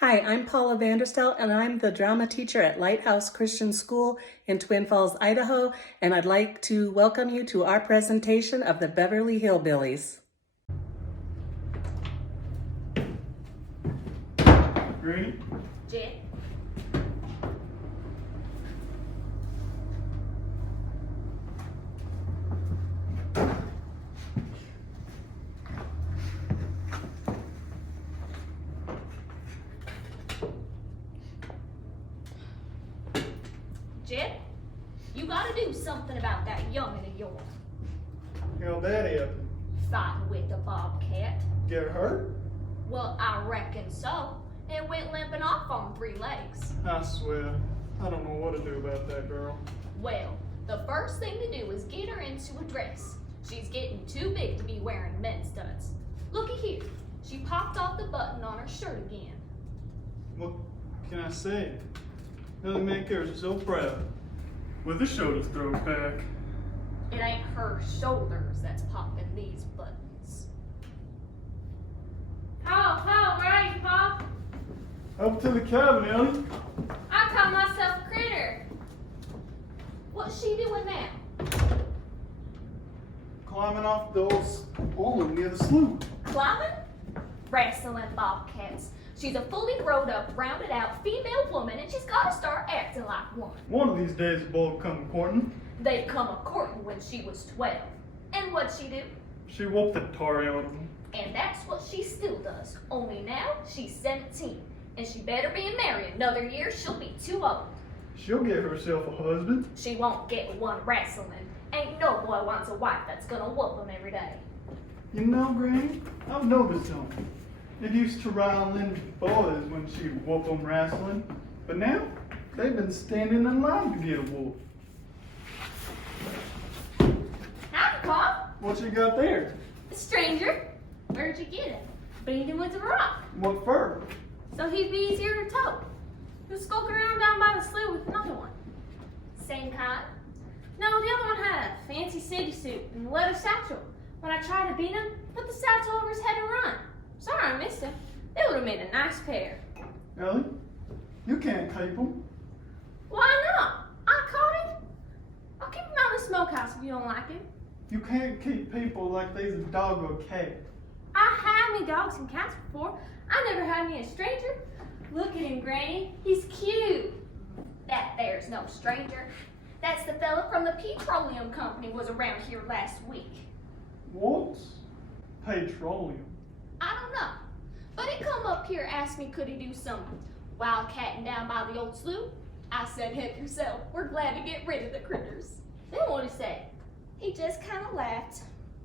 Hi, I'm Paula Vanderstel, and I'm the drama teacher at Lighthouse Christian School in Twin Falls, Idaho, and I'd like to welcome you to our presentation of the Beverly Hillbillies. Green? Jet. Jet, you gotta do something about that youngin' of yours. How'd that happen? Fighting with the bobcat. Get hurt? Well, I reckon so. It went limping off on 3 legs. I swear, I don't know what to do about that girl. Well, the first thing to do is get her into a dress. She's getting too big to be wearing men's studs. Looky here, she popped off the button on her shirt again. What can I say? Ellie makers are so proud. With the shoulders thrown back. It ain't her shoulders that's popping these buttons. Oh, right, Pop. Up to the cabin, Ellie. I call myself Critter. What's she doing now? Climbing off the old island near the slough. Climbing? Wrestling bobcats. She's a fully grown up, rounded out female woman, and she's gotta start acting like one. One of these days the boy will come courting. They'd come a courting when she was 12. And what'd she do? She whooped the tar out of him. And that's what she still does. Only now she's 17. And she better be married. Another year, she'll be too old. She'll get herself a husband. She won't get one wrestling. Ain't no boy wants a wife that's gonna whoop him every day. You know, Granny, I've noticed something. It used to rile in boys when she'd whoop them wrestling, but now they've been standing in line to get a whoop. Howdy, Pop. What you got there? A stranger. Where'd you get it? Beat him with a rock. What fur? So he'd be easier to tow. He was skulking around down by the slough with another one. Same kind? No, the other one had a fancy city suit and a leather satchel. When I tried to beat him, put the satchel over his head and run. Sorry I missed him. They would have made a nice pair. Ellie, you can't keep them. Why not? I caught him. I'll keep him out of the smokehouse if you don't like him. You can't keep people like they's a dog or a cat. I had me dogs and cats before. I never had me a stranger. Look at him, Granny. He's cute. That there's no stranger. That's the fella from the petroleum company was around here last week. What's petroleum? I don't know. But he come up here, asked me could he do some wildcatting down by the old slough. I said, help yourself. We're glad to get rid of the critters. Then what'd he say? He just kind of laughed.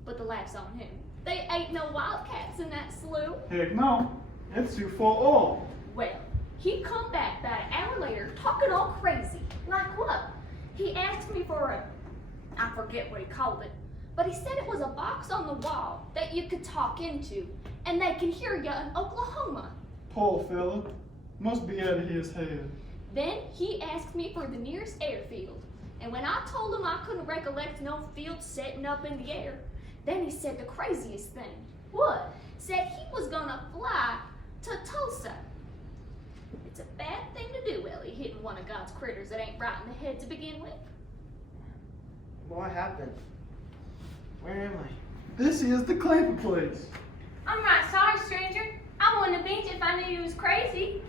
But the laugh's on him. They ain't no wildcats in that slough. Heck no, it's too full all. Well, he come back about an hour later talking all crazy. Like what? He asked me for I forget what he called it, but he said it was a box on the wall that you could talk into, and they can hear you in Oklahoma. Poor fella, must be out of his head. Then he asked me for the nearest airfield, and when I told him I couldn't recollect no field setting up in the air, then he said the craziest thing. What? Said he was gonna fly to Tulsa. It's a bad thing to do, Ellie, hitting one of God's critters that ain't right in the head to begin with. What happened? Where am I? This is the Clamper place. I'm right sorry, stranger. I wouldn't have beat you if I knew you was crazy.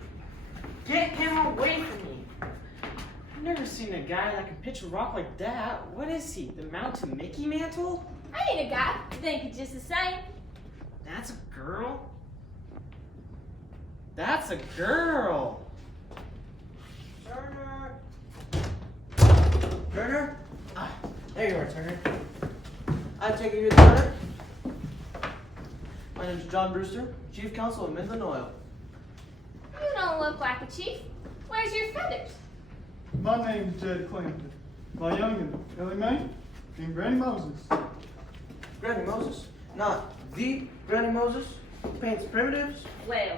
Get him away from me! I've never seen a guy that can pitch a rock like that. What is he? The Mountain Mickey Mantle? I ain't a guy. I think it's just the same. That's a girl? That's a girl! Turner! Turner? Ah, there you are, Turner. I'm taking you to Turner. My name's John Brewster, Chief Counsel of Midland Oil. You don't look like a chief. Where's your feathers? My name's Jed Clinton. My youngin, Ellie Mae, and Granny Moses. Granny Moses. Not the Granny Moses. Who paints primitives. Well,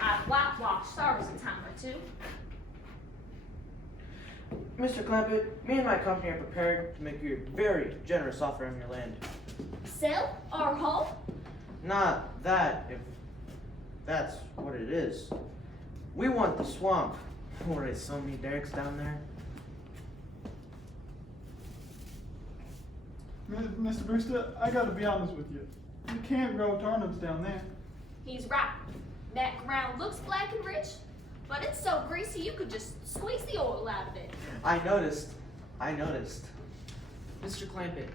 I've whitewashed stars a time or two. Mr. Clampett, me and my company are prepared to make you a very generous offer on your land. Sell our home? Not that, if that's what it is. We want the swamp. Oh, there's so many derricks down there. Mr. Brewster, I gotta be honest with you. You can't grow turnips down there. He's right. That ground looks black and rich, but it's so greasy you could just squeeze the oil out of it. I noticed. Mr. Clampett,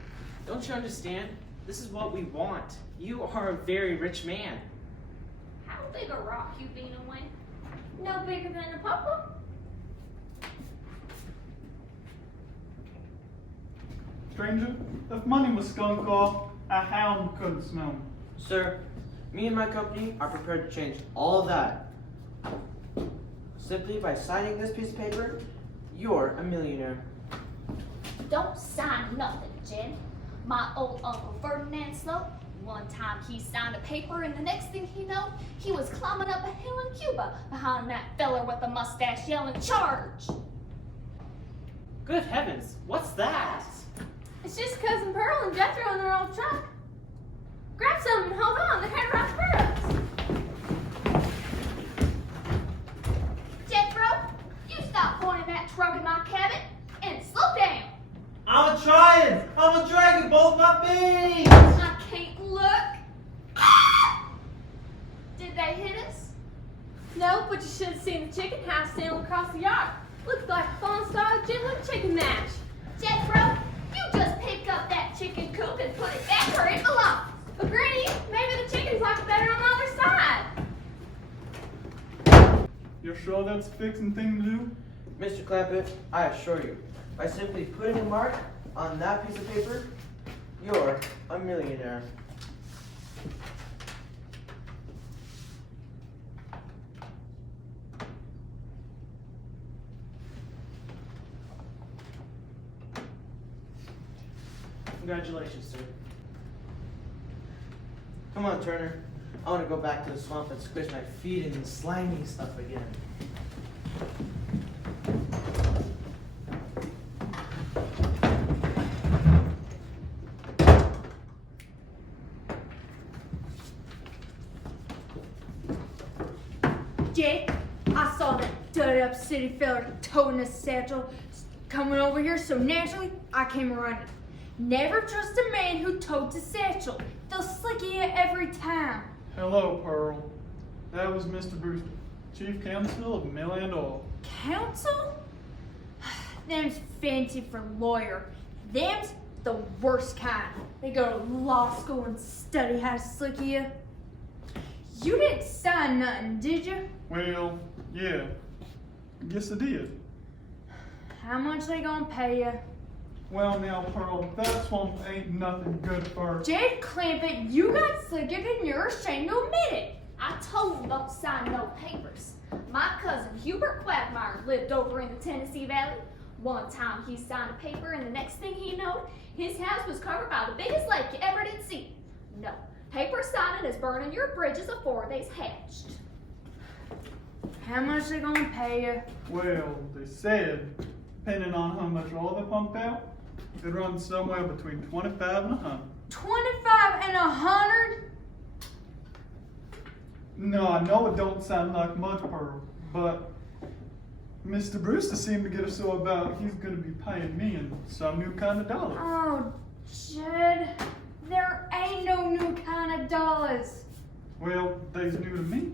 don't you understand? This is what we want. You are a very rich man. How big a rock you been away? No bigger than a papa. Stranger, if money was skunk off, a hound couldn't smell me. Sir, me and my company are prepared to change all of that. Simply by signing this piece of paper, you're a millionaire. Don't sign nothing, Jed. My old Uncle Ferdinand Slope, one time he signed a paper and the next thing he know, he was climbing up a hill in Cuba behind that feller with the mustache yelling, "Charge!" Good heavens, what's that? It's just Cousin Pearl and Jethro in their old truck. Grab some and hold on, they're headed right for us. Jethro, you stop pointing that truck in my cabin and slow down. I'm a trying! I'm a dragging both my feet! I can't look. Did they hit us? No, but you should have seen the chicken house sailing across the yard. Looked like a fun-style gentleman chicken match. Jethro, you just pick up that chicken coop and put it back where it belongs. But Granny, maybe the chickens like it better on the other side. You're sure that's a fixing thing to do? Mr. Clampett, I assure you, by simply putting a mark on that piece of paper, you're a millionaire. Congratulations, sir. Come on, Turner. I want to go back to the swamp and squish my feet in the slimy stuff again. Jake, I saw that dirty up city fella toting a satchel coming over here, so naturally I came running. Never trust a man who totes a satchel. They'll slick you every time. Hello, Pearl. That was Mr. Brewster, Chief Counsel of Mill and Oil. Counsel? Them's fancy for lawyer. Them's the worst kind. They go to law school and study how to slick you. You didn't sign nothing, did you? Well, yeah. Guess I did. How much they gonna pay you? Well, now, Pearl, that swamp ain't nothing good for. Jed Clampett, you got slicker and you're ashamed to admit it. I told him don't sign no papers. My cousin Hubert Quagmire lived over in the Tennessee Valley. One time he signed a paper and the next thing he knowed, his house was covered by the biggest lake you ever did see. No, paper signing is burning your bridges afore they's hatched. How much they gonna pay you? Well, they said, depending on how much oil they pump out, it runs somewhere between 25 and 100. 25 and 100? No, I know it don't sound like much, Pearl, but Mr. Brewster seemed to get us so about he's going to be paying me in some new kind of dollar. Oh, Jed, there ain't no new kind of dollars. Well, they's new to me.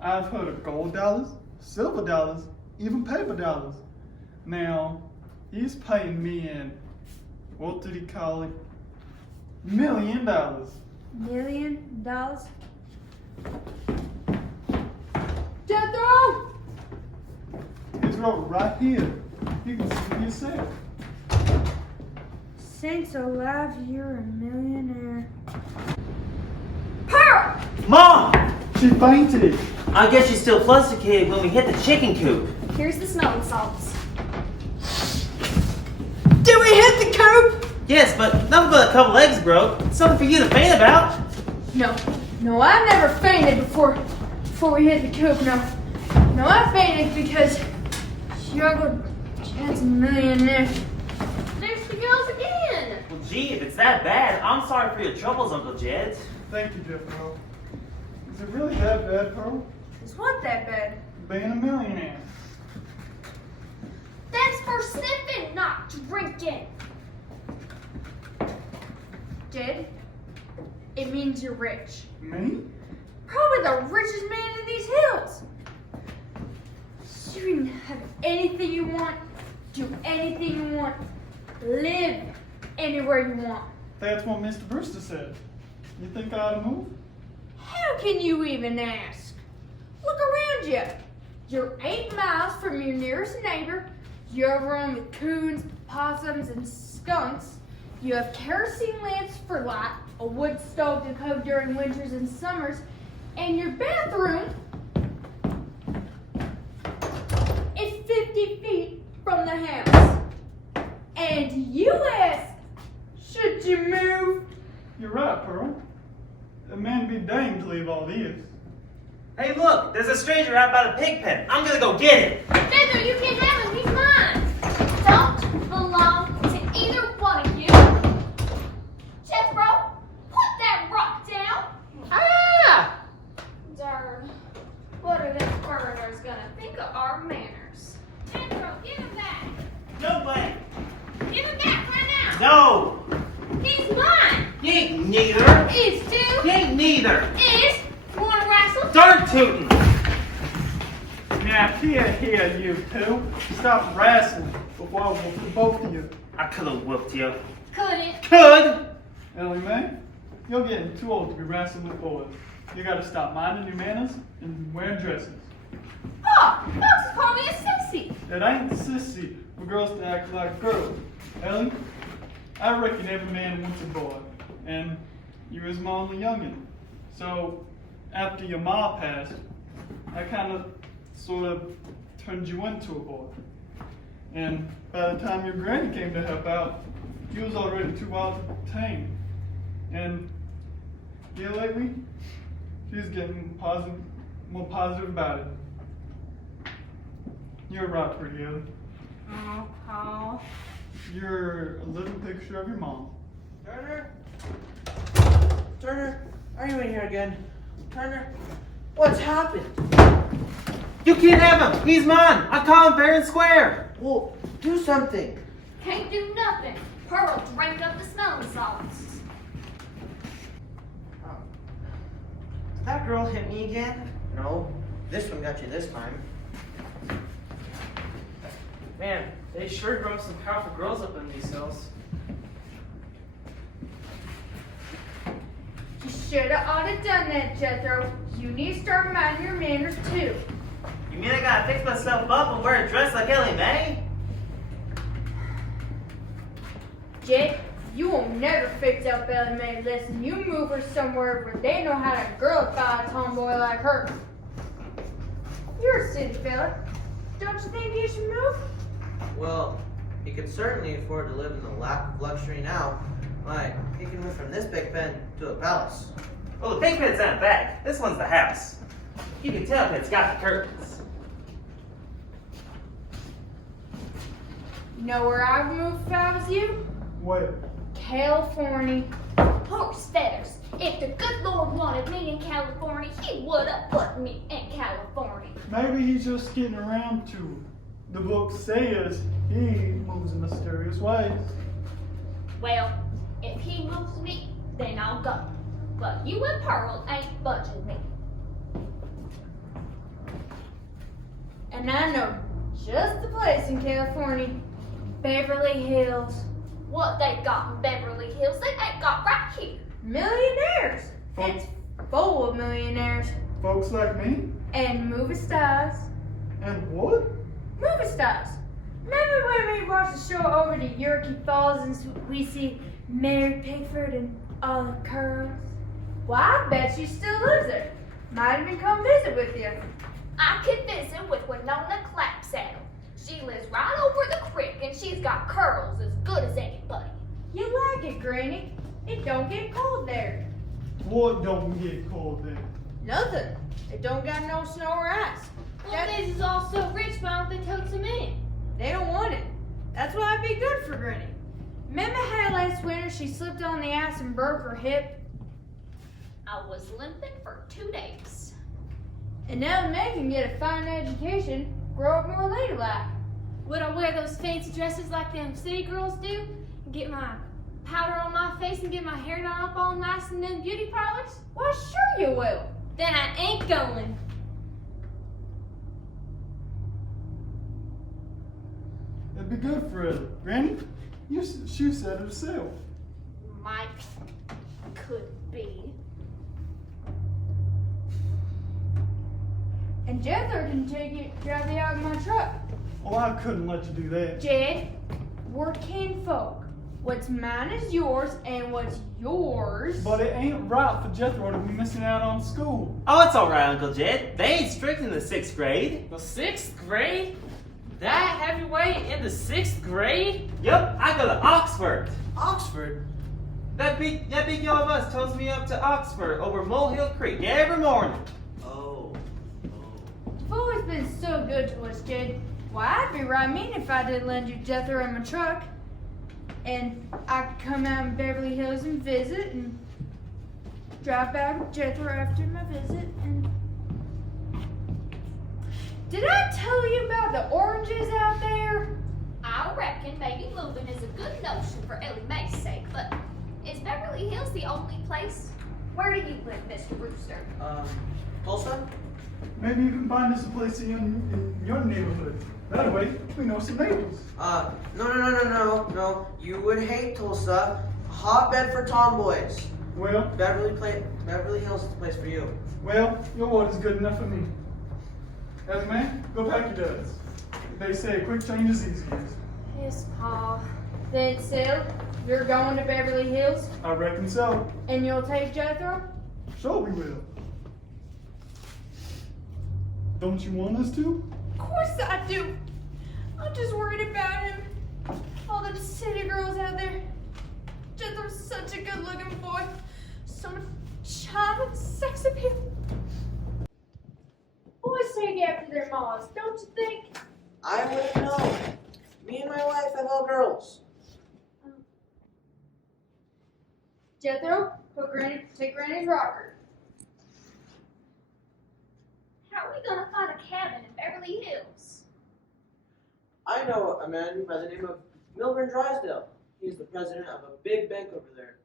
I've heard of gold dollars, silver dollars, even paper dollars. Now, he's paying me in, what did he call it? $1 million. $1 million? Jethro! It's wrote right here. You can see it yourself. Saints alive, you're a millionaire. Pearl! Mom! She fainted. I guess she's still flusticated when we hit the chicken coop. Here's the smelling salts. Did we hit the coop? Yes, but nothing but a couple eggs broke. Something for you to faint about. No, I've never fainted before we hit the coop. No, I fainted because Uncle Jed's a millionaire. There she goes again. Well, gee, if it's that bad, I'm sorry for your troubles, Uncle Jed. Thank you, Jeff Pearl. Is it really that bad, Pearl? Is what that bad? being a millionaire. That's for sniffing, not drinking. Jed, it means you're rich. Me? Probably the richest man in these hills. You can have anything you want, do anything you want, live anywhere you want. That's what Mr. Brewster said. You think I ought to move? How can you even ask? Look around you. You're 8 miles from your nearest neighbor. You overrun with coons, possums, and skunks. You have kerosene lamps for light, a wood stove to cook during winters and summers, and your bathroom is 50 feet from the house. And you ask, should you move? You're right, Pearl. A man be danged to leave all this. Hey, look, there's a stranger out by the pig pen. I'm gonna go get it. Feather, you can't have him. He's mine. Don't belong to either one of you. Jethro, put that rock down. Ah! Darn. What are them foreigners gonna think of our manners? Jethro, give him back. No way. Give him back right now. No. He's mine. You ain't neither. Is You too. ain't neither. Is. Wanna wrestle? Darn tootin'. Now, here, you two. Stop wrestling before I whoop the both of you. I could have whooped you. Couldn't. Could. Ellie Mae, you're getting too old to be wrestling with boys. You gotta stop minding your manners and wearing dresses. Oh, folks call me a sissy. It ain't sissy for girls to act like girls. Ellie, I reckon every man wants a boy, and you was my only youngin'. So, after your ma passed, I kind of, sort of turned you into a boy. And by the time your granny came to help out, you was already too wild to tame. And yeah, lately, she's getting more positive about it. You're right, pretty Ellie. Oh, Paul. You're a living picture of your mom. Turner? Turner? Are you in here again? Turner? What's happened? You can't have him. He's mine. I call him fair and square. Well, do something. Can't do nothing. Pearl drank up the smelling salts. Did that girl hit me again? No. This one got you this time. Man, they sure grow some powerful girls up in these hills. You shoulda oughta done that, Jethro. You need to start minding your manners too. You mean I gotta fix myself up and wear a dress like Ellie Mae? Jed, you will never fix up Ellie Mae unless you move her somewhere where they know how to girlify a tomboy like her. You're a city fella. Don't you think you should move? Well, he could certainly afford to live in the lap of luxury now. Like, he can move from this big pen to a palace. Well, the pig pen's not back. This one's the house. You can tell if it's got the curtains. You know where I would move if I was you? Wait, California. Horse feathers. If the good Lord wanted me in California, he would have put me in California. maybe he's just getting around to it. The book says he moves in mysterious ways. Well, if he moves me, then I'll go. But you and Pearl ain't budging me. And I know just the place in California. Beverly Hills. What they got in Beverly Hills, they ain't got right here. Millionaires. It's full of millionaires. Folks like me? And movie stars. And what? Movie stars. Remember when we watched the show over to Yerkes Falls and we see Mary Pickford and all the curls? Well, I bet she still lives there. Might even come visit with you. I could visit with Winona Clapsaddle. She lives right over the creek and she's got curls as good as anybody. You like it, Granny. It don't get cold there. What don't get cold then? Nothing. It don't got no snow or ice. Well, this is all so rich, why don't they tote him in? They don't want it. That's why it'd be good for Granny. Remember how last winter she slipped on the ice and broke her hip? I was limping for 2 days. And now they can get a fine education, grow up more ladylike. Would I wear those fancy dresses like them city girls do? And get my powder on my face and get my hair done up all nice in them beauty parlors? Why, sure you will. Then I ain't going. That'd be good for her. Granny, she said it herself. Might could be. And Jethro can drive you out in my truck. Oh, I couldn't let you do that. Jed, we're kinfolk. What's mine is yours, and what's yours... But it ain't right for Jethro to be missing out on school. Oh, it's all right, Uncle Jed. They ain't strict in the 6th grade. The 6th grade? That heavyweight in the 6th grade? Yup, I go to Oxford. Oxford? That big yellow bus tows me up to Oxford over Molehill Creek every morning. Oh. You've always been so good to us, Jed. Why, I'd be right mean if I didn't lend you Jethro in my truck. And I could come out in Beverly Hills and visit and drive back with Jethro after my visit. And did I tell you about the oranges out there? I reckon maybe moving is a good notion for Ellie Mae's sake, but is Beverly Hills the only place? Where do you live, Mr. Rooster? Tulsa? Maybe you can find us a place in your neighborhood. That way, we know some neighbors. No. You would hate Tulsa. Hotbed for tomboys. Well, Beverly Hills is the place for you. your water's good enough for me. Ellie man, go pack your duds. They say a quick change is easiest. Yes, Pa. Then, Sil, you're going to Beverly Hills, I reckon so. and you'll take Jethro? Sure we will. Don't you want us to? Of course I do. I'm just worried about him. All them city girls out there. Jethro's such a good-looking boy. So much charm and sex appeal. Boys take after their mamas, don't you think? I wouldn't know. Me and my wife have all girls. Jethro, take Granny's rocker. How are we gonna find a cabin in Beverly Hills? I know a man by the name of Milburn Drysdale. He's the president of a big bank over there.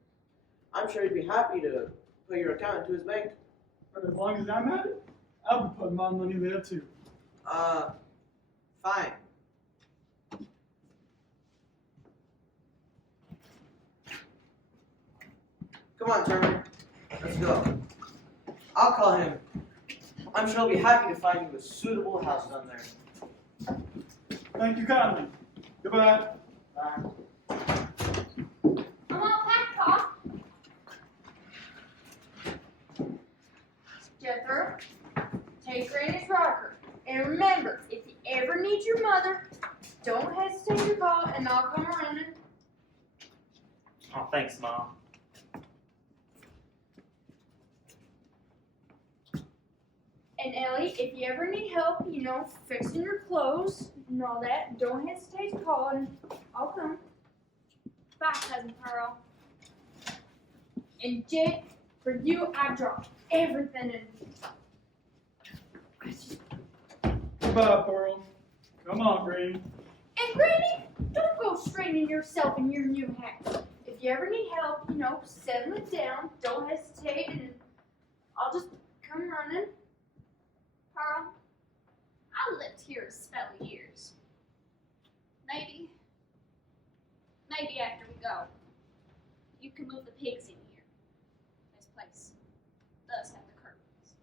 I'm sure he'd be happy to put your account into his bank. But as long as I'm at it, I'll be putting my money there too. Fine. Come on, Turner. Let's go. I'll call him. I'm sure he'll be happy to find you a suitable house down there. Thank you kindly. Goodbye. Bye. I'm all packed, Pa. Jethro, take Granny's rocker. And remember, if you ever need your mother, don't hesitate to call and I'll come running. Oh, thanks, Mom. And Ellie, if you ever need help, fixing your clothes and all that, don't hesitate to call and I'll come. Bye, Cousin Pearl. And Jake, for you, I dropped everything in. Goodbye, Pearl. Come on, Granny. And Granny, don't go straining yourself in your new house. If you ever need help, settle it down. Don't hesitate, and I'll just come running. Pearl, I lived here a spell of years. Maybe after we go, you can move the pigs in here. This place does have the curtains.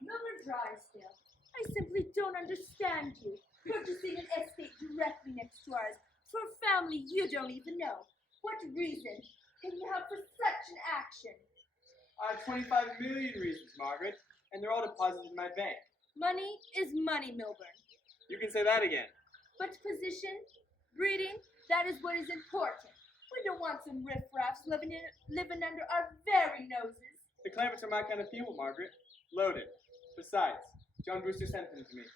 Mother Drysdale, I simply don't understand you. Purchasing an estate directly next to ours for a family you don't even know. What reason can you have for such an action? I have 25 million reasons, Margaret, and they're all deposited in my bank. Money is money, Milburn. You can say that again. But position, breeding, that is what is important. We don't want some riffraffs living under our very noses. The Clampets are my kind of people, Margaret. Loaded. Besides, John Brewster sent them to me.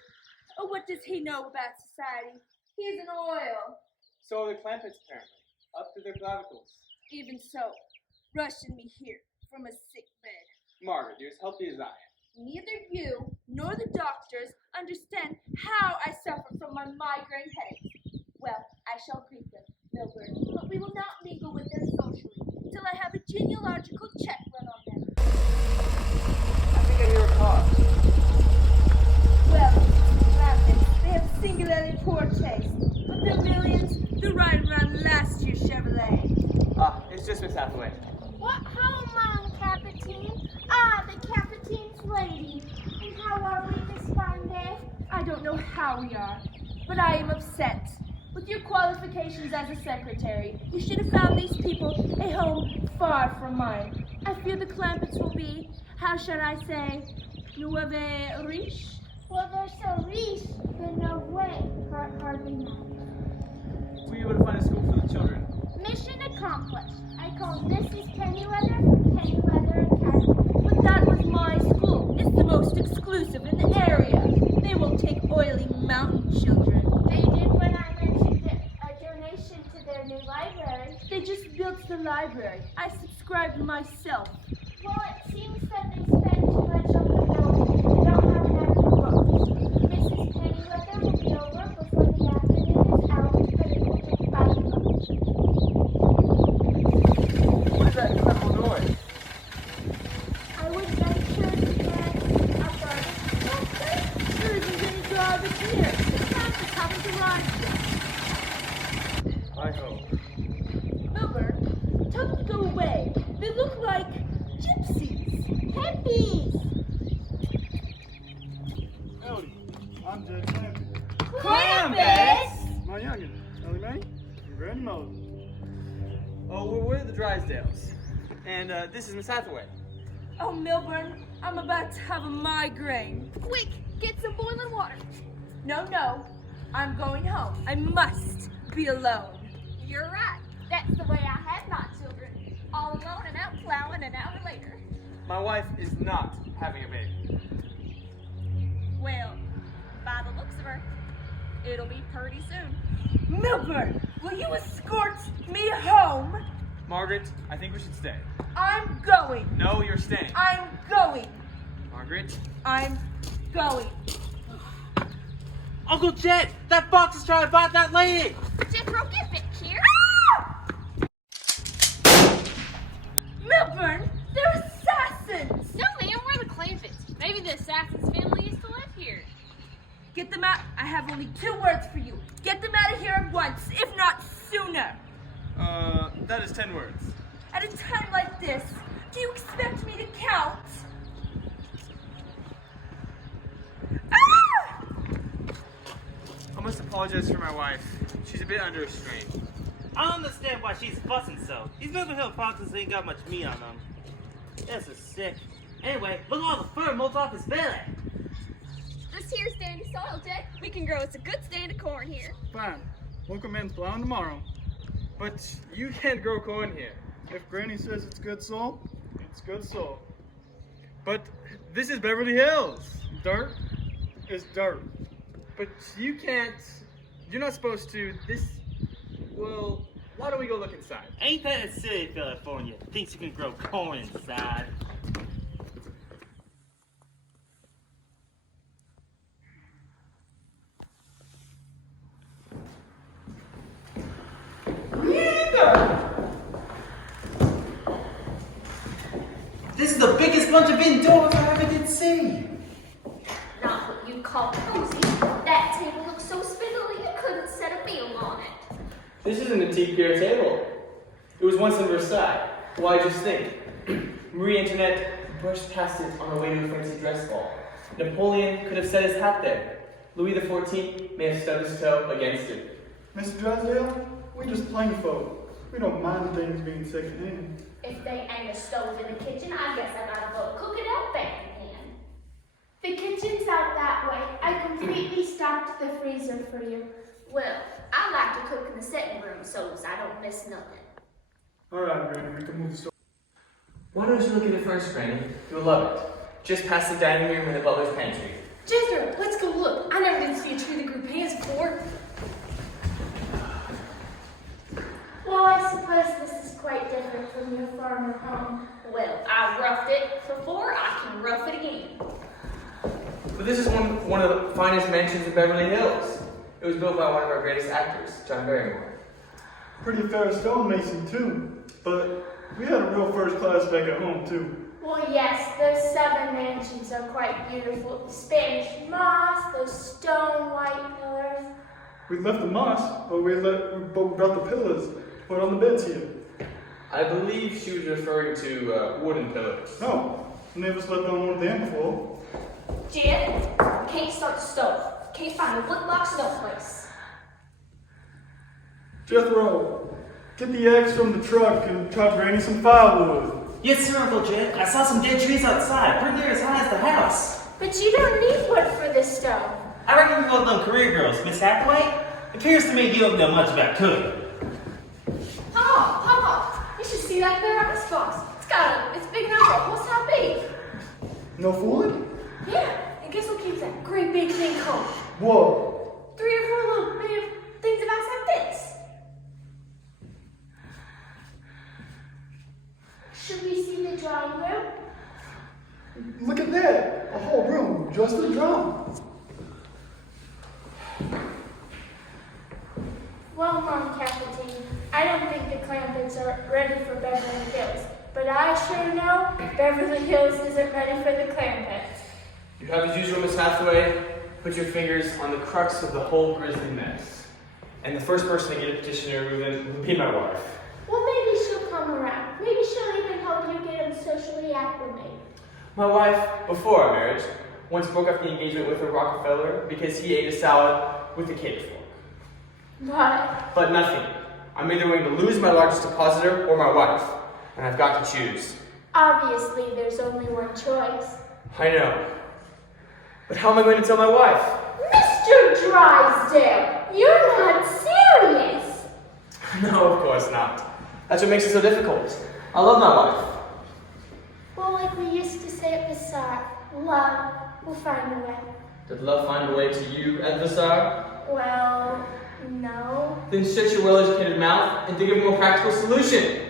Oh, what does he know about society? He's an oil. So are the clampets, apparently. Up to their clavicles. Even so, rushing me here from a sick bed. Margaret, you're as healthy as I am. Neither you nor the doctors understand how I suffer from my migraine headaches. Well, I shall greet them, Milburn, but we will not mingle with them socially till I have a genealogical check run on them. I think I hear a car. Well, rabbits, they have singularly poor taste, but their millions, they're riding around last year's Chevrolet. It's just Miss Hathaway. What home, Mom, Captain? Ah, the Captain's lady. And how are we this fine day? I don't know how we are, but I am upset. With your qualifications as a secretary, you should have found these people a home far from mine. I fear the Clampets will be, how shall I say, nouveau riche? Well, they're so rich, but no way, hardly not. We able to find a school for the children. Mission accomplished. I called Mrs. Pennyweather from Pennyweather Academy. But that was my school. It's the most exclusive in the area. They won't take oily mountain children. They did when I mentioned a donation to their new library. They just built the library. I subscribed myself. Well, it seems that they spent too much on the building. They don't have enough books. Mrs. Pennyweather will be over before the afternoon is out, but it will take 5 minutes. What is that incredible noise? I would venture that a garbage collector. There isn't any garbage here. The Clampets haven't arrived yet. I hope. Milburn, tell them to go away. They look like gypsies. Hippies. Howdy, I'm Judge Clampett. Clampets? My youngin, Ellie Mae, and Granny Moses. Oh, we're the Drysdales. And this is Miss Hathaway. Oh, Milburn, I'm about to have a migraine. Quick, get some boiling water. No, I'm going home. I must be alone. You're right. That's the way I have my children. All alone and out plowing an hour later. My wife is not having a baby. Well, by the looks of her, it'll be pretty soon. Milburn, will you escort me home? Margaret, I think we should stay. I'm going. No, you're staying. I'm going. Margaret? I'm going. Uncle Jet, that fox is trying to bite that lady. Jethro, get back here. Milburn, they're assassins. No, ma'am, we're the Clampets. Maybe the assassin's family used to live here. Get them out. I have only 2 words for you. Get them out of here at once, if not sooner. That is 10 words. At a time like this, do you expect me to count? Ah! I must apologize for my wife. She's a bit under restraint. I don't understand why she's fussing so. These Beverly Hill foxes ain't got much meat on them. This is sick. Anyway, look at all the fur molts off his belly. This here's dandy soil, Jed. We can grow us a good stand of corn here. Fine, we'll commence plowing tomorrow. But you can't grow corn here. If Granny says it's good soil, it's good soil. But this is Beverly Hills. Dirt is dirt. But you can't, you're not supposed to, well, why don't we go look inside? Ain't that a city, California? Thinks you can grow corn inside. This is the biggest bunch of indoors I ever did see. Not what you'd call cozy. That table looks so spindly you couldn't set a meal on it. This is an antique beer table. It was once in Versailles. Why, just think. Marie Antoinette brushed past it on her way to a fancy dress ball. Napoleon could have set his hat there. Louis XIV may have stubbed his toe against it. Mr. Drysdale, we just plain folk. We don't mind things being secondhand. If they ain't a stove in the kitchen, I guess I gotta go cook it out back again. The kitchen's out that way. I completely stocked the freezer for you. Well, I like to cook in the sitting room so as I don't miss nothing. All right, Granny, we can move the stove. Why don't you look at it first, Granny? You'll love it. Just past the dining room and the butler's pantry. Jethro, let's go look. I never did see a tree that grew pants before. Well, I suppose this is quite different from your farmer home. Well, I roughed it before, I can rough it again. But this is one of the finest mansions in Beverly Hills. It was built by one of our greatest actors, John Barrymore. Pretty fair stonemason too, but we had a real first class back at home too. Well, yes, those southern mansions are quite beautiful. The Spanish moss, those stone white pillars. We left the moss, but we brought the pillars to put on the beds here. I believe she was referring to wooden pillars. No, never slept on one of them before. Jed, can't start the stove. Can't find a wood box, no place. Jethro, get the axe from the truck and try bringing some firewood. Yes, sir, Uncle Jed. I saw some dead trees outside. Pretty near as high as the house. But you don't need wood for this stove. I reckon you both them career girls, Miss Hathaway. Appears to me you don't know much about cooking. Papa, you should see that there icebox. It's big enough for a whole side big. No food? Yeah, and guess what keeps that great big thing cold? What? 3 or 4 little big things about like this. Should we see the drawing room? Look at that! A whole room just for drama. Well, Mom Captain, I don't think the Clampets are ready for Beverly Hills, but I sure know Beverly Hills isn't ready for the Clampets. You have as usual, Miss Hathaway, put your fingers on the crux of the whole grisly mess. And the first person to get a petition to remove them will be my wife. Well, maybe she'll come around. Maybe she'll even help you get them socially acclimated. My wife, before our marriage, once broke up the engagement with a Rockefeller because he ate a salad with a cake fork. What? But nothing. I'm either going to lose my largest depositor or my wife, and I've got to choose. Obviously, there's only one choice. I know. But how am I going to tell my wife? Mr. Drysdale, you're not serious. No, of course not. That's what makes it so difficult. I love my wife. Well, like we used to say at the start, love will find a way. Did love find a way to you, adversar? Well, no. Then shut your well-educated mouth and think of a more practical solution.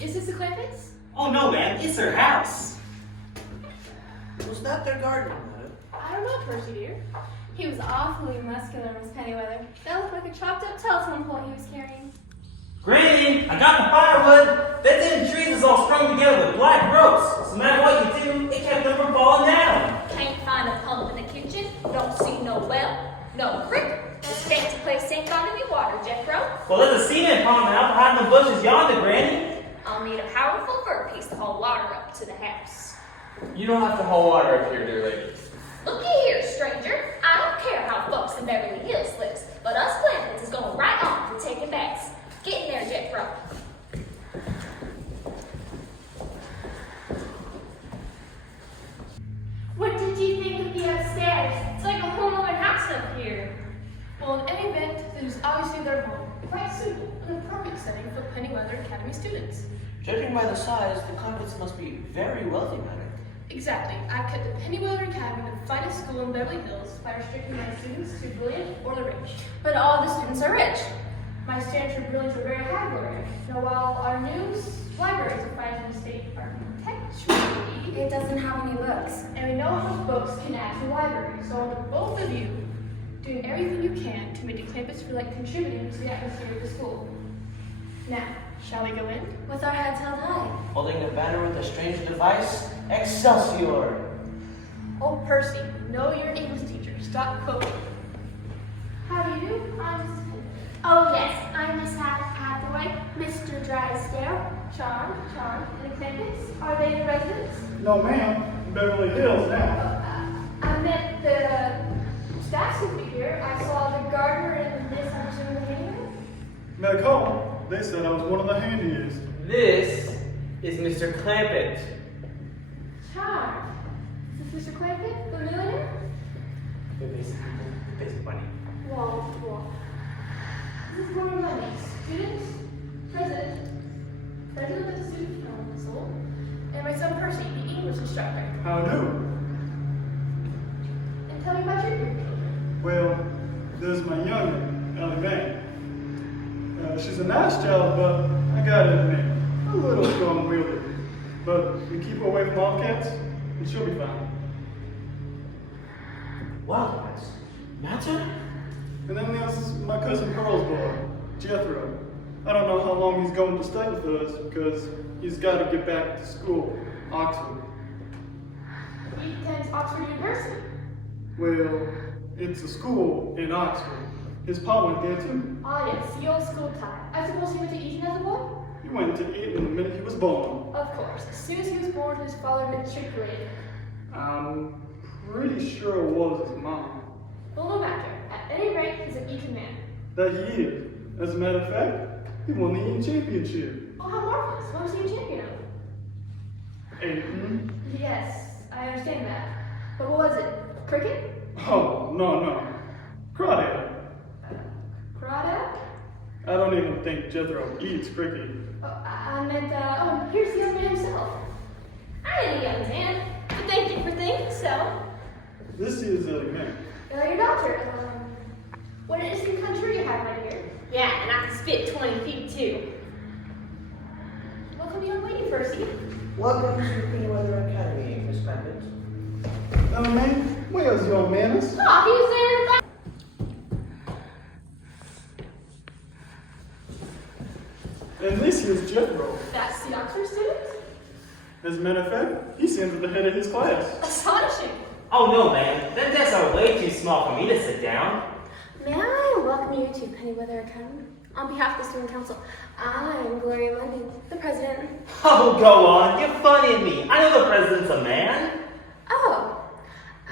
Is this the Clampets? Oh no, man, it's their house. Was that their garden, Madam? I don't know, Percy dear. He was awfully muscular, Miss Pennyweather. That looked like a chopped up telephone pole he was carrying. Granny, I got the firewood. That damn trees is all strung together with black ropes. So no matter what you do, it kept them from falling down. Can't find a pump in the kitchen. Don't see no well, no creek. This fancy place ain't got any water, Jethro. Well, there's a cement pond out behind the bushes yonder, Granny. I'll need a powerful fur piece to haul water up to the house. You don't have to haul water up here, dear lady. Looky here, stranger. I don't care how folks in Beverly Hills lives, but us Clampets is going right on for taking baths. Get in there, Jethro. What did you think of the upstairs? It's like a whole other house up here. Well, in any event, this is obviously their home. Quite suitable and a perfect setting for Pennyweather Academy students. Judging by the size, the Clampets must be very wealthy, Madam. Exactly. I've kept the Pennyweather Academy the finest school in Beverly Hills by restricting my students to brilliant or the rich. But all the students are rich. My standards for brilliance are very high, Gloria. Now, while our new library is a fine state architecturally, It doesn't have any books. and we know how books can add to the library. So, I want both of you doing everything you can to make the Clampets feel like contributing to the atmosphere of the school. Now, shall we go in? With our heads held high. Holding a banner with a strange device, Excelsior! Oh, Percy, know you're an English teacher. Stop quoting. How do you do? Oh yes, I'm Miss Hathaway, Mr. Drysdale. Charm, and the Clampets? Are they the residents? No, ma'am. Beverly Hills now. I meant the staff should be here. I saw the gardener and this, I'm assuming the handyman. Back home, they said I was one of the handiest. This is Mr. Clampett. Charm. Is this Mr. Clampett, the millionaire? The basic bunny. Well. This is one of my students, president of the student council, And my son Percy, the English instructor. How do? And tell me about your group children. Well, there's my youngin, Ellie Mae. She's a nice child, but I gotta admit, a little strong-willed. But we keep her away from all cats, and she'll be fine. Wildcats? Matter? And then there's my cousin Pearl's boy, Jethro. I don't know how long he's going to stay with us because he's got to get back to school, Oxford. He attends Oxford University. Well, it's a school in Oxford. His pa went there too. Ah, yes, the old school tie. I suppose he went to Eton as a boy? He went to Eton the minute he was born. Of course. As soon as he was born, his father matriculated. I'm pretty sure it was his mom. Well, no matter. At any rate, he's an Eton man. That he is. As a matter of fact, he won the Eton championship. Oh, how marvelous. What was he a champion of? Eton? Yes, I understand that. But what was it? Cricket? Oh, no. Crawdad. Crawdad? I don't even think Jethro eats cricket. Oh, I meant, here's the young man himself. I ain't a young man, but thank you for thinking so. This is Ellie Mae. Your doctor, what an interesting country you have, my dear. Yeah, and I can spit 20 feet too. Welcome, young lady, Percy. Welcome to Pennyweather Academy, Miss Bandit. Ellie Mae, where's your manners? Oh, he was there in the back. And this is Jethro. That's the Oxford student? As a matter of fact, he stands at the head of his class. Astonishing. Oh no, man. Them desks are way too small for me to sit down. May I welcome you to Pennyweather Academy? On behalf of the student council, I'm Gloria Mundy, the president. Oh, go on. You're funny me. I know the president's a man. Oh,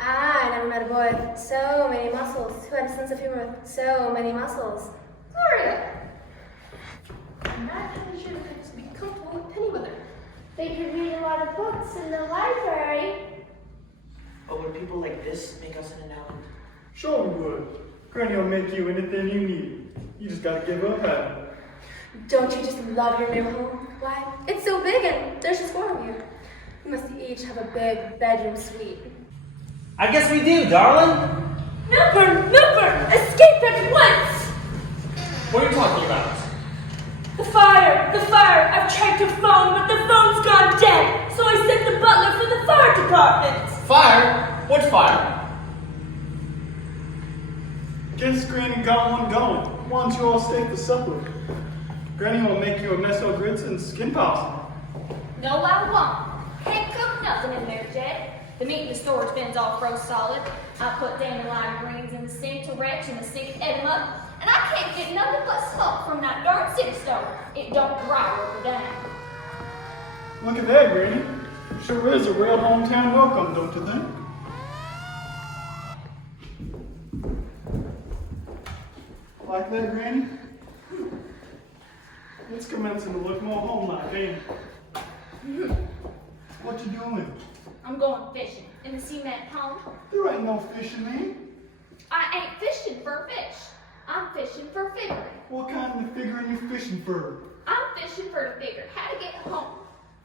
I never met a boy with so many muscles, who had a sense of humor with so many muscles. Gloria! I'm not even sure if to be comfortable with Pennyweather. They could read a lot of books in the library. But would people like this make us an out? Sure we would. Granny will make you anything you need. You just gotta give up having it. Don't you just love your new home? Why, it's so big and there's just 4 of you. You must each have a big bedroom suite. I guess we do, darling. Milburn! Escape at once! What are you talking about? The fire! I've tried to phone, but the phone's gone dead. So I sent the butler for the fire department. Fire? What fire? Guess Granny got one going. Why don't you all stay for supper? Granny will make you a mess of grits and skin pasta. No, I won't. Can't cook nothing in there, Jed. The meat in the storage bin's all froze solid. I put dandelion greens in the sink to retch in the sink and ate 'em up. And I can't get nothing but smoke from that darn city stove. It don't dry over down. Look at that, Granny. Sure is a real hometown welcome, don't you think? Like that, Granny? It's commencing to look more home-like, ain't it? What you doing? I'm going fishing in the cement pond. There ain't no fishing, man. I ain't fishing for fish. I'm fishing for figuring. What kind of figuring you fishing for? I'm fishing for to figure how to get home.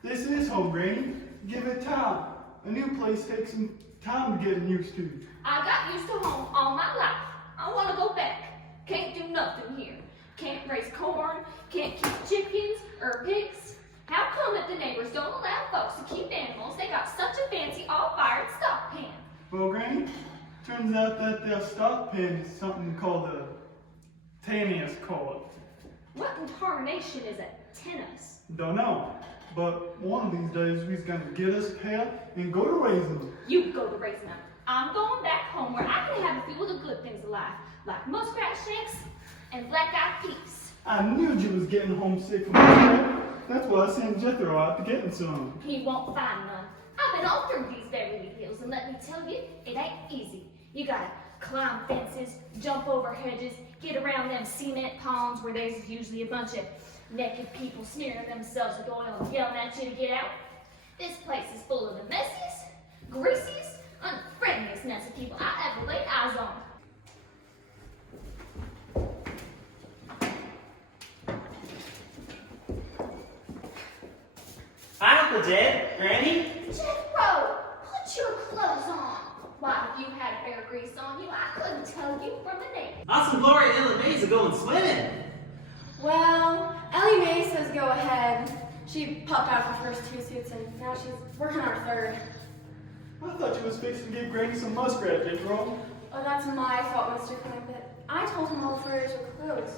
This is home, Granny. Give it time. A new place takes some time to get used to. I got used to home all my life. I want to go back. Can't do nothing here. Can't raise corn. Can't keep chickens or pigs. How come that the neighbors don't allow folks to keep animals? They got such a fancy all-fired stock pen. Well, Granny, turns out that their stock pen is something called a tennis court. What in tarnation is a tennis? Don't know, but one of these days we's gonna get us a pair and go to raising them. You go to raising them. I'm going back home where I can have a few of the good things of life, like muskrat shanks and black-eyed peas. I knew you was getting homesick from that. That's why I sent Jethro out to get some. He won't find none. I've been all through these Beverly Hills, and let me tell you, it ain't easy. You gotta climb fences, jump over hedges, get around them cement ponds where there's usually a bunch of naked people smearing themselves with oil and yelling at you to get out. This place is full of the messiest, greasiest, unfriendliest mess of people I ever laid eyes on. I have to Jed. Granny? Jethro, put your clothes on. Why, if you had bear grease on you, I couldn't tell you from a name. Awesome Glory and Ella Mays are going swimming. Well, Ellie Mae says go ahead. She popped out her first 2 suits and now she's working on her third. I thought you was fixing to get Granny some muskrat, Jethro. Oh, that's my fault, Mr. Clement. I told him all the furries were closed.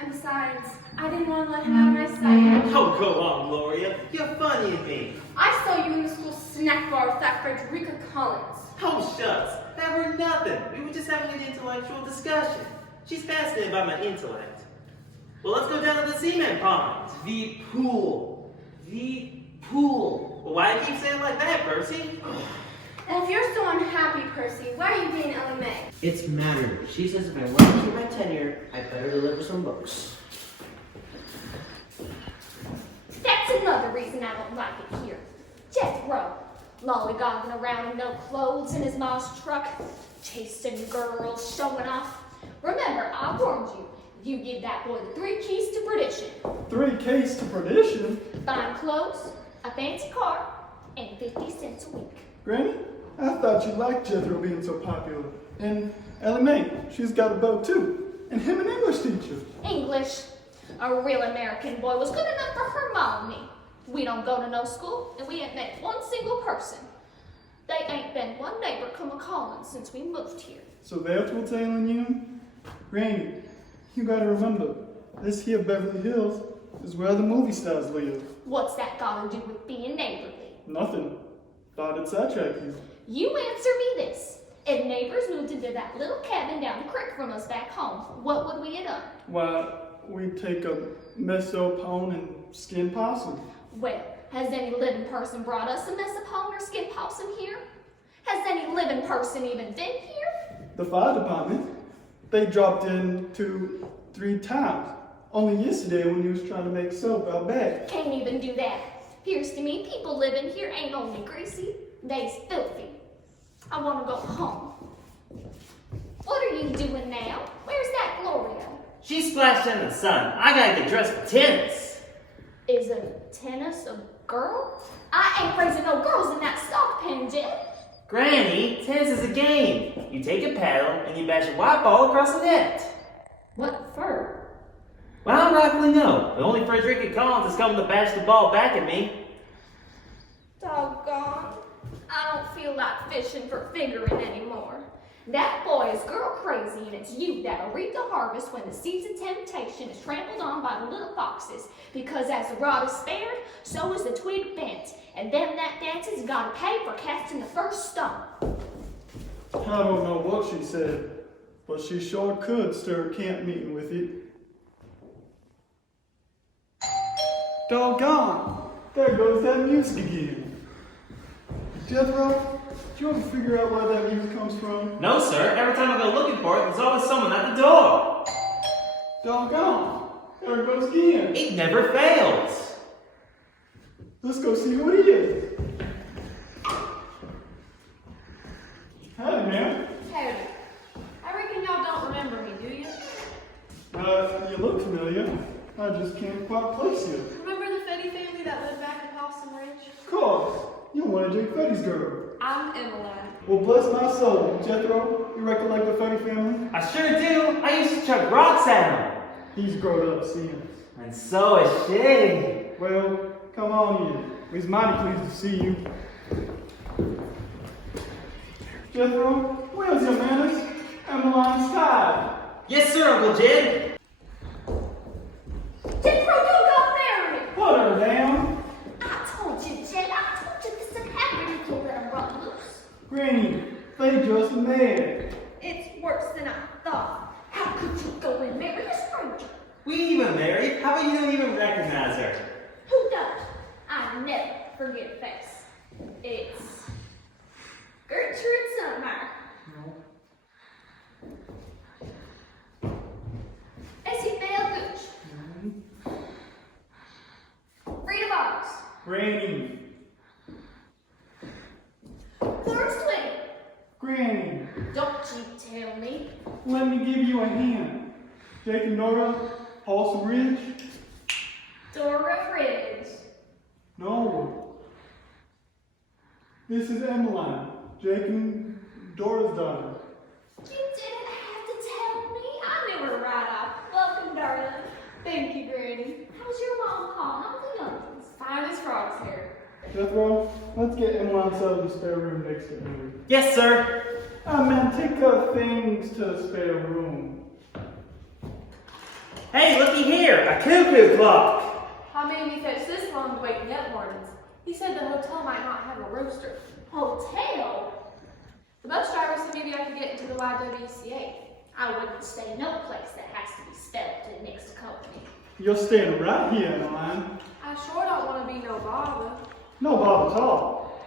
And besides, I didn't want to let him out of my sight. Oh, go on, Gloria. You're funny to me. I saw you in the school snack bar with that Frederica Collins. Oh, shucks. That were nothing. We were just having an intellectual discussion. She's fascinated by my intellect. Well, let's go down to the cement pond. The pool. The pool. Well, why do you keep saying it like that, Percy? Well, if you're so unhappy, Percy, why are you being Ellie Mae? It's mattered. She says if I want to keep my tenure, I better deliver some books. That's another reason I don't like it here. Jethro, lollygogging around in no clothes in his mom's truck, chasing girls, showing off. Remember, I warned you. You give that boy the 3 keys to perdition. 3 keys to perdition? Fine clothes, a fancy car, and 50 cents a week. Granny, I thought you liked Jethro being so popular. And Ellie Mae, she's got a beau too. And him an English teacher. English. A real American boy was good enough for her mom and me. We don't go to no school, and we ain't met one single person. They ain't been one neighbor come a-calling since we moved here. So that's what's ailing you? Granny, you gotta remember, this here Beverly Hills is where the movie stars live. What's that got to do with being neighborly? Nothing. Thought it'd sidetrack you. You answer me this. If neighbors moved into that little cabin down the creek from us back home, what would we have done? Why, we'd take a mesopone and skin possum. Well, has any living person brought us a mesopone or skin possum here? Has any living person even been here? The fire department, they dropped in 2-3 times. Only yesterday when you was trying to make soap out back. Can't even do that. Appears to me people living here ain't only greasy, they's filthy. I want to go home. What are you doing now? Where's that Gloria? She's splashed in the sun. I gotta get dressed for tennis. Is a tennis a girl? I ain't raising no girls in that sock pen, Jed. Granny, tennis is a game. You take a paddle and you bash a white ball across the net. What for? Well, I don't rightfully know. But only Frederica Collins is coming to bash the ball back at me. Doggone. I don't feel like fishing for figuring anymore. That boy is girl crazy, and it's you that'll reap the harvest when the seeds of temptation is trampled on by the little foxes. Because as the rod is spared, so is the twig bent, and them that dances gotta pay for casting the first stone. I don't know what she said, but she sure could stir a camp meeting with you. Doggone! There goes that music again. Jethro, do you ever figure out where that music comes from? No, sir. Every time I go looking for it, there's always someone at the door. Doggone! There it goes again. It never fails. Let's go see who it is. Howdy, man. Howdy. I reckon y'all don't remember me, do you? You look familiar. I just can't quite place you. Remember the Fetty family that lived back in Possum Ridge? Of course. You're one of Jake Fetty's girl. I'm Emmeline. Well, bless my soul, Jethro. You recollect the Fetty family? I sure do. I used to chuck rocks at him. He's grown up since. And so is she. Well, come on in. We's mighty pleased to see you. Jethro, where's your manners? Emmeline's tied. Yes, sir, Uncle Jed. Jethro, you got married! Put her down. I told you, Jed, I told you this would happen if you let him run loose. Granny, they just mad. It's worse than I thought. How could you go and marry a stranger? We ain't even married. How about you don't even recognize her? Who does? I never forget a face. It's Gertrude Sunmeyer. Essie Bell Gooch. Rita Boggs. Granny. Florence Twitty. Granny, Don't you tell me. let me give you a hand. Jake and Nora, Paulson Ridge. Dora Ridge. No, This is Emmeline, Jake and Dora's daughter. You didn't have to tell me. I knew her right off. Welcome, darling. Thank you, Granny. How's your mom calling all the young ones? Fine as frogs here. Jethro, let's get Emmeline settled in the spare room next to Henry. Yes, sir. Ah, man, take her things to the spare room. Hey, looky here, a cuckoo clock. How made me fetch this long waking up mornings? He said the hotel might not have a rooster. Hotel? The bus driver said maybe I could get into the YWCA. I wouldn't stay no place that has to be spelled in next to company. You're staying right here, Emmeline. I sure don't want to be no bother. No bother at all.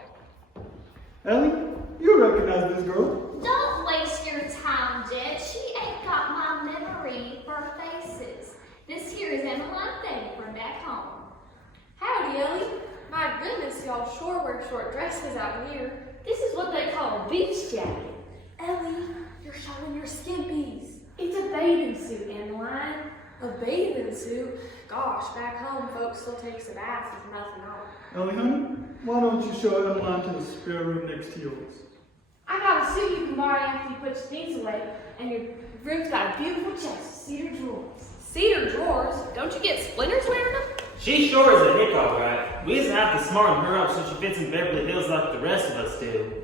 Ellie, you recognize this girl? Don't waste your time, Jed. She ain't got my memory for faces. This here is Emmeline Fanny from back home. Howdy, Ellie. My goodness, y'all sure wear short dresses out here. This is what they call a beach jacket. Ellie, you're showing your skimpies. It's a bathing suit, Emmeline. A bathing suit? Gosh, back home, folks still takes a bath with nothing on. Ellie, honey, why don't you show Emmeline to the spare room next to yours? I got a suit you can borrow after you put your things away, and your room's got a beautiful chest of cedar drawers. Cedar drawers? Don't you get splinters wearing them? She sure is a hick, all right. We just have to smarten her up so she fits in Beverly Hills like the rest of us do.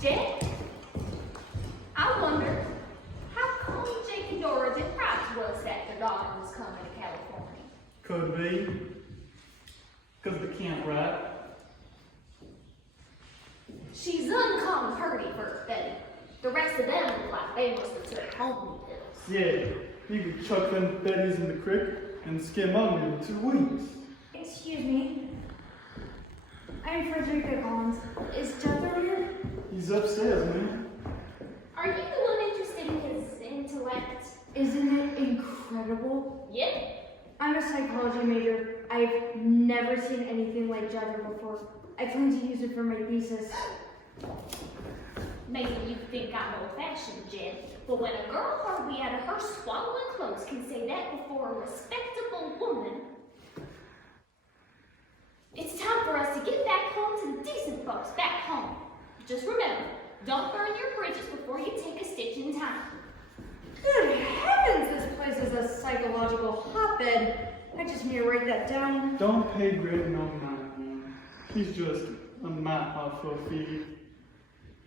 Jed? I wonder how come Jake and Dora didn't write to us that their daughter was coming to California. Could be. Because they can't write. She's uncommon pretty for a Betty. The rest of them look like they must have took home pills. Yeah, you could chuck them betties in the creek and skim them in 2 weeks. Excuse me. I'm Frederica Collins. Is Jethro here? He's upstairs, man. Are you the one interested in his intellect? Isn't it incredible? Yeah. I'm a psychology major. I've never seen anything like Jethro before. I plan to use it for my thesis. Maybe you think I'm old-fashioned, Jed, but when a girl hardly out of her swallowing clothes can say that before a respectable woman, it's time for us to get back home to the decent folks back home. Just remember, don't burn your bridges before you take a stitch in time. Good heavens, this place is a psychological hotbed. I just need to write that down. Don't pay Granny no mind, man. He's just a mite off her feet.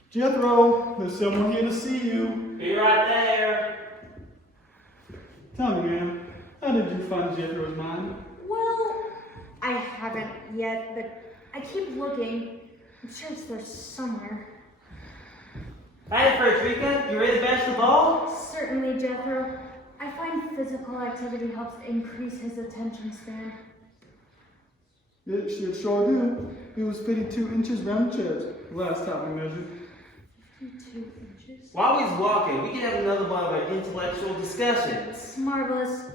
Jethro, there's someone here to see you. Be right there. Tell me, man, how did you find Jethro's mind? Well, I haven't yet, but I keep looking. I'm sure it's there somewhere. Hey, Frederica, you ready to bash the ball? Certainly, Jethro. I find physical activity helps increase his attention span. It sure do. He was 52 inches round the chest last time we measured. 2 inches. While he's walking, we can have another one of our intellectual discussions. Marvelous.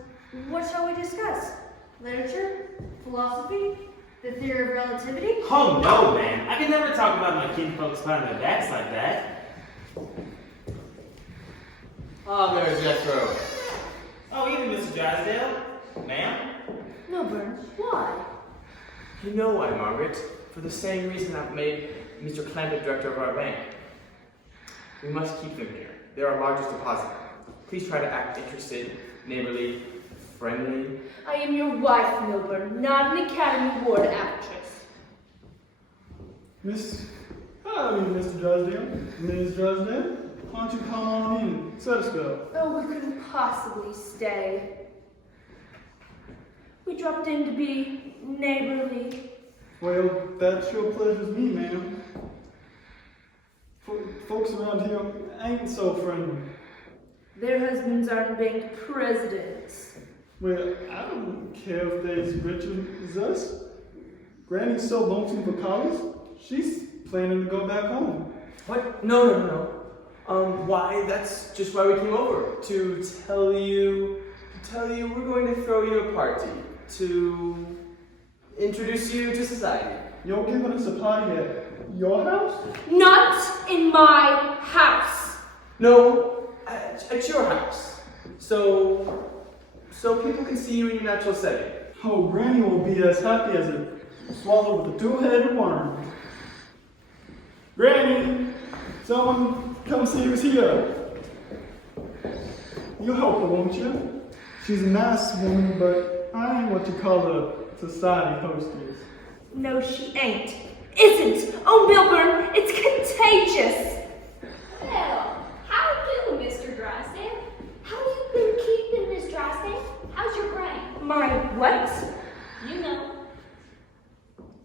What shall we discuss? Literature? Philosophy? The theory of relativity? Oh no, man. I can never talk about my kinfolks behind their backs like that. Ah, there's Jethro. Oh, even Mr. Drysdale? Ma'am? No, Burns. Why? You know why, Margaret? For the same reason I've made Mr. Clampett director of our bank. We must keep them here. They're our largest deposit. Please try to act interested, neighborly, friendly. I am your wife, Milburn, not an Academy Award actress. Mr. Drysdale, Ms. Drysdale, why don't you come on in, set a spell. Oh, we couldn't possibly stay. We dropped in to be neighborly. Well, that sure pleasures me, ma'am. Folks around here ain't so friendly. Their husbands aren't bank presidents. Well, I don't care if they's rich as us. Granny's so lonesome for college, she's planning to go back home. What? No. Why, that's just why we came over. To tell you we're going to throw you a party. To introduce you to society. You're giving us a party at your house? Not in my house. No, at your house. So people can see you in your natural setting. Oh, Granny will be as happy as a swallowed with a two-headed worm. Granny, someone come see who's here. You'll help her, won't you? She's a nice woman, but I ain't what you call a society hostess. No, she ain't. Isn't. Oh, Milburn, it's contagious. Well, how do, Mr. Drysdale? How you been keeping, Miss Drysdale? How's your brain? My what? You know,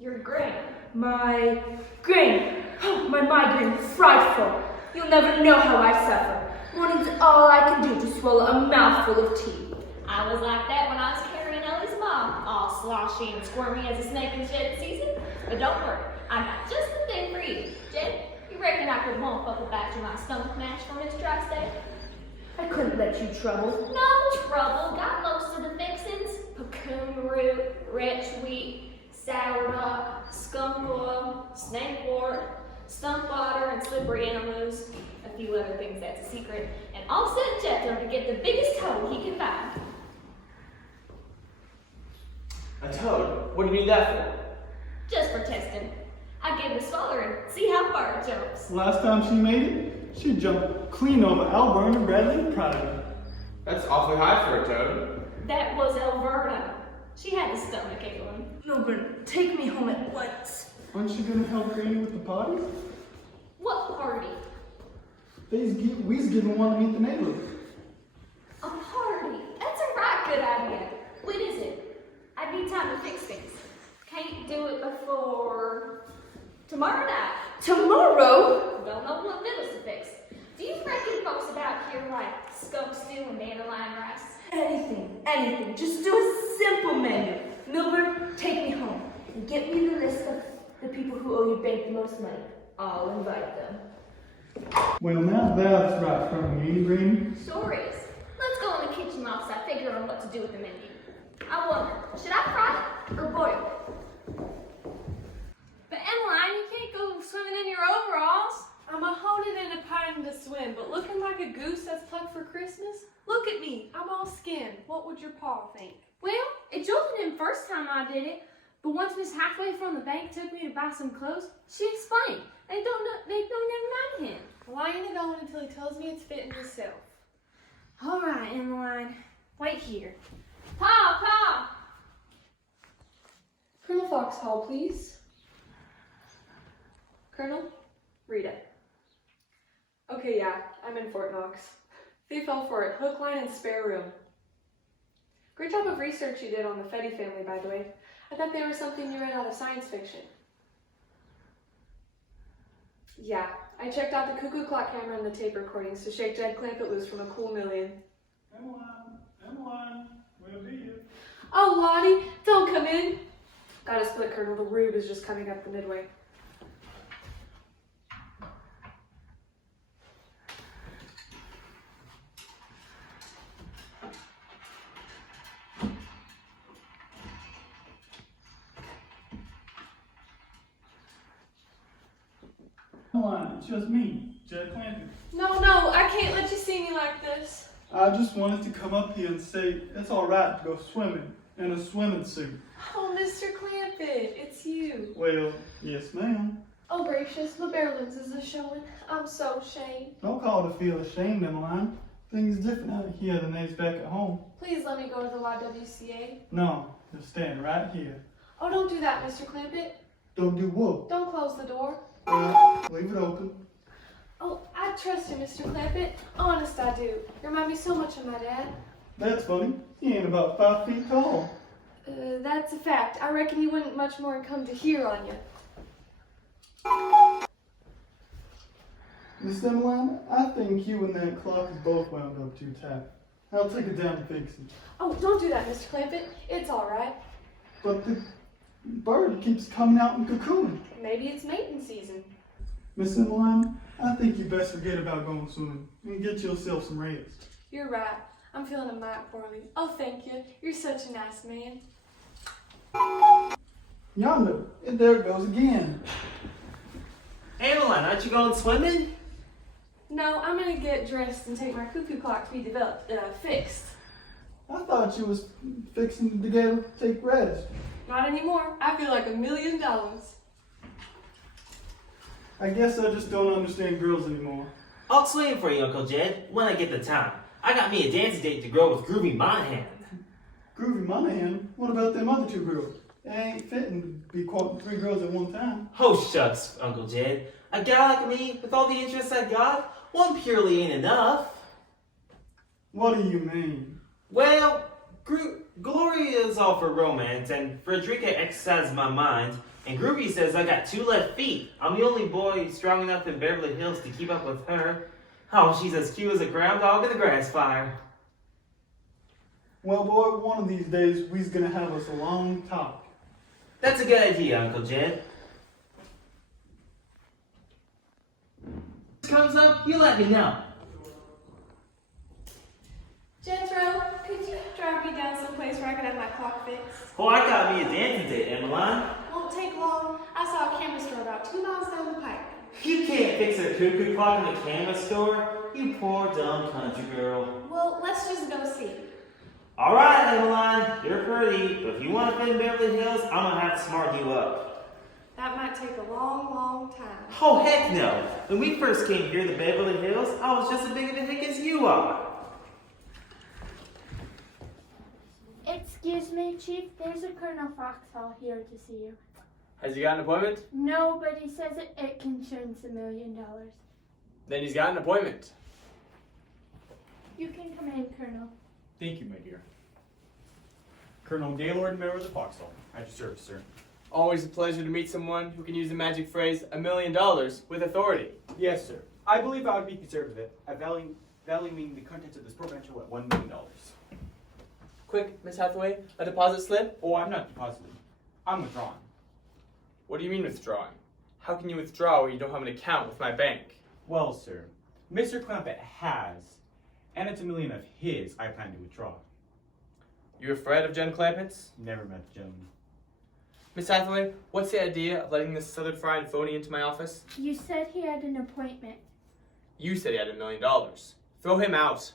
your brain. My grain. My migraine frightful. You'll never know how I suffer. Morning's all I can do to swallow a mouthful of tea. I was like that when I was carrying Ellie's mom, all sloshy and squirmy as a snake in shed season. But don't worry, I got just the thing for you. Jed, you reckon I could won't up about you my stomach mash for Miss Drysdale? I couldn't let you trouble. No trouble, got most of the fixins. Puccoon root, wretch wheat, sourdough, skunk oil, snake wart, stump water, and slippery animals. A few other things that's a secret. And I'll send Jethro to get the biggest toad he can find. A toad? What do you need that for? Just for testing. I give the smaller and see how far it jumps. Last time she made it, she jumped clean over Alburn and Bradley Pryor. That's awfully high for a toad. That was Alberta. She had the stomach ailing. Milburn, take me home at once. Aren't you gonna help Granny with the party? What party? We's giving one to meet the neighbors. A party? That's a right good idea. When is it? I need time to fix things. Can't do it before tomorrow night. Tomorrow? Don't know what vittles to fix. Do you reckon folks about here like skunk stew and dandelion rice? Anything. Just do a simple menu. Milburn, take me home and get me the list of the people who owe your bank the most money. I'll invite them. Well, now that's right from me, Granny. Sure is. Let's go in the kitchen whilst I figure out what to do with the menu. I wonder, should I fry it or boil it? But Emmeline, you can't go swimming in your overalls. I'm a honing and a pining to swim, but looking like a goose that's plucked for Christmas? Look at me, I'm all skin. What would your pa think? Well, it jolted him first time I did it, but once Miss Halfway from the bank took me to buy some clothes, she explained. They don't never mind him. Well, I ain't going until he tells me it's fitting himself. All right, Emmeline, wait here. Pa! Colonel Foxhall, please. Colonel, read it. Okay, yeah, I'm in Fort Knox. They fell for it, hook, line, and spare room. Great job of research you did on the Fetty family, by the way. I thought they were something you read out of science fiction. Yeah, I checked out the cuckoo clock camera and the tape recordings to shake Jed Clampett loose from a cool million. Emmeline, we'll be here. Oh, Lottie, don't come in. Got a split, Colonel. The rube is just coming up the midway. Emmeline, it's just me, Jed Clampett. No, I can't let you see me like this. I just wanted to come up here and say it's all right to go swimming in a swimming suit. Oh, Mr. Clampett, it's you. Well, yes, ma'am. Oh, gracious, the bare lenses is showing. I'm so ashamed. Don't call to feel ashamed, Emmeline. Things different out here than they's back at home. Please let me go to the YWCA. No, just stand right here. Oh, don't do that, Mr. Clampett. Don't do what? Don't close the door. Well, leave it open. Oh, I trust you, Mr. Clampett. Honest, I do. You remind me so much of my dad. That's funny. He ain't about 5 feet tall. That's a fact. I reckon he wouldn't much more come to hear on you. Miss Emmeline, I think you and that clock is both wound up too tight. I'll take it down and fix it. Oh, don't do that, Mr. Clampett. It's all right. But the bird keeps coming out in cocoon. Maybe it's mating season. Miss Emmeline, I think you best forget about going swimming and get yourself some rest. You're right. I'm feeling a mite poorly. Oh, thank you. You're such a nice man. Yonder, and there it goes again. Emmeline, aren't you going swimming? No, I'm gonna get dressed and take my cuckoo clock to be fixed. I thought you was fixing to take rest. Not anymore. I feel like $1 million. I guess I just don't understand girls anymore. I'll explain for you, Uncle Jed, when I get the time. I got me a dance date to go with Groovy Monahan. Groovy Monahan? What about them other 2 girls? It ain't fitting to be quoting 3 girls at one time. Oh, shucks, Uncle Jed. A guy like me, with all the interests I got, one purely ain't enough. What do you mean? Well, Gloria is all for romance, and Frederica exercises my mind, and Groovy says I got 2 left feet. I'm the only boy strong enough in Beverly Hills to keep up with her. Oh, she's as cute as a groundhog in the grass fire. Well, boy, one of these days, we's gonna have us a long talk. That's a good idea, Uncle Jed. If this comes up, you let me know. Jethro, could you drive me down someplace where I could have my clock fixed? Oh, I got me a dancing date, Emmeline. Won't take long. I saw a camera store about 2 miles down the pike. You can't fix a cuckoo clock in a camera store, you poor dumb country girl. Well, let's just go see. All right, Emmeline, you're pretty, but if you want to fit in Beverly Hills, I'm gonna have to smart you up. That might take a long, long time. Oh, heck no. When we first came here to Beverly Hills, I was just as big of a hick as you are. Excuse me, Chief. There's a Colonel Foxhall here to see you. Has he got an appointment? No, but he says it concerns $1 million. Then he's got an appointment. You can come in, Colonel. Thank you, my dear. Colonel Gaylord, member of the Foxhole. At your service, sir. Always a pleasure to meet someone who can use the magic phrase $1 million with authority. Yes, sir. I believe I would be conservative at valuing the contents of this portmanteau at $1 million. Quick, Miss Hathaway, a deposit slip? Oh, I'm not depositing. I'm withdrawing. What do you mean withdrawing? How can you withdraw when you don't have an account with my bank? Well, sir, Mr. Clampett has, and it's $1 million of his I plan to withdraw. You afraid of Jen Clampett's? Never met the gentleman. Miss Hathaway, what's the idea of letting this southern fried phony into my office? You said he had an appointment. You said he had $1 million. Throw him out.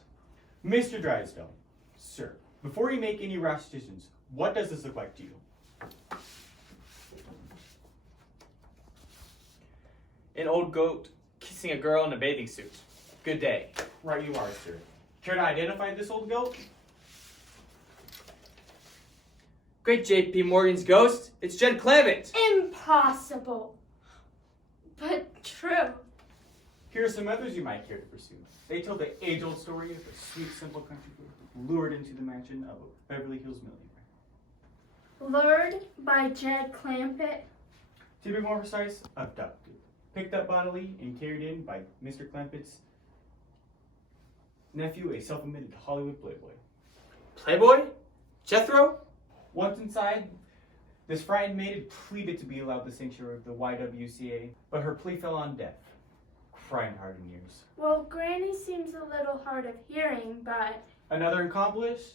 Mr. Drysdale, sir, before you make any rash decisions, what does this look like to you? An old goat kissing a girl in a bathing suit. Good day. Right you are, sir. Care to identify this old goat? Great J.P. Morgan's ghost. It's Jen Clampett. Impossible. But true. Here are some others you might care to pursue. They tell the age-old story of a sweet, simple country girl lured into the mansion of a Beverly Hills millionaire. Lured by Jed Clampett. To be more precise, abducted. Picked up bodily and carried in by Mr. Clampett's nephew, a self-admitted Hollywood playboy. Playboy? Jethro? Once inside, this frightened maiden pleaded to be allowed the sanctuary of the YWCA, but her plea fell on deaf. Crying hard in years. Well, Granny seems a little hard of hearing, but... Another accomplice?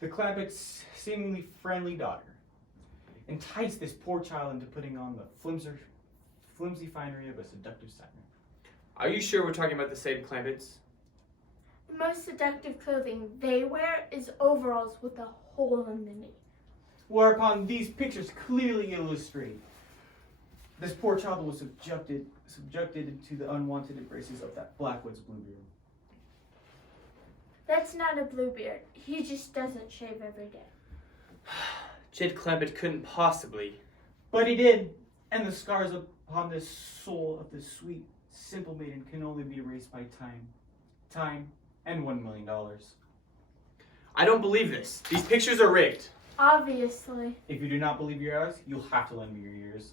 The Clampett's seemingly friendly daughter enticed this poor child into putting on the flimsy finery of a seductive siren. Are you sure we're talking about the same Clampetts? The most seductive clothing they wear is overalls with a hole in the knee. Whereupon these pictures clearly illustrate this poor child was subjected into the unwanted embraces of that Blackwoods Bluebeard. That's not a Bluebeard. He just doesn't shave every day. Jed Clampett couldn't possibly. But he did, and the scars upon the soul of this sweet, simple maiden can only be erased by time, and $1 million. I don't believe this. These pictures are rigged. Obviously. If you do not believe your eyes, you'll have to lend me your ears.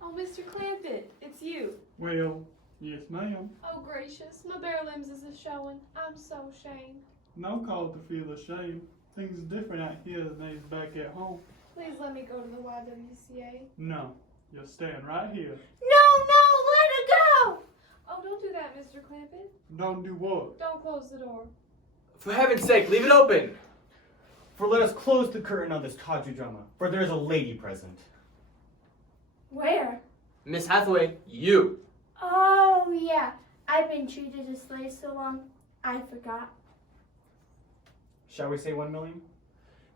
Oh, Mr. Clampett, it's you. Well, yes, ma'am. Oh, gracious, my bare limbs is a-showing. I'm so ashamed. No call to feel ashamed. Things is different out here than they is back at home. Please let me go to the YWCA. No, you're staying right here. No, let her go! Oh, don't do that, Mr. Clampett. Don't do what? Don't close the door. For heaven's sake, leave it open. For let us close the curtain on this tawdry drama, for there is a lady present. Where? Miss Hathaway, you. Oh, yeah. I've been treated as slave so long, I forgot. Shall we say 1 million?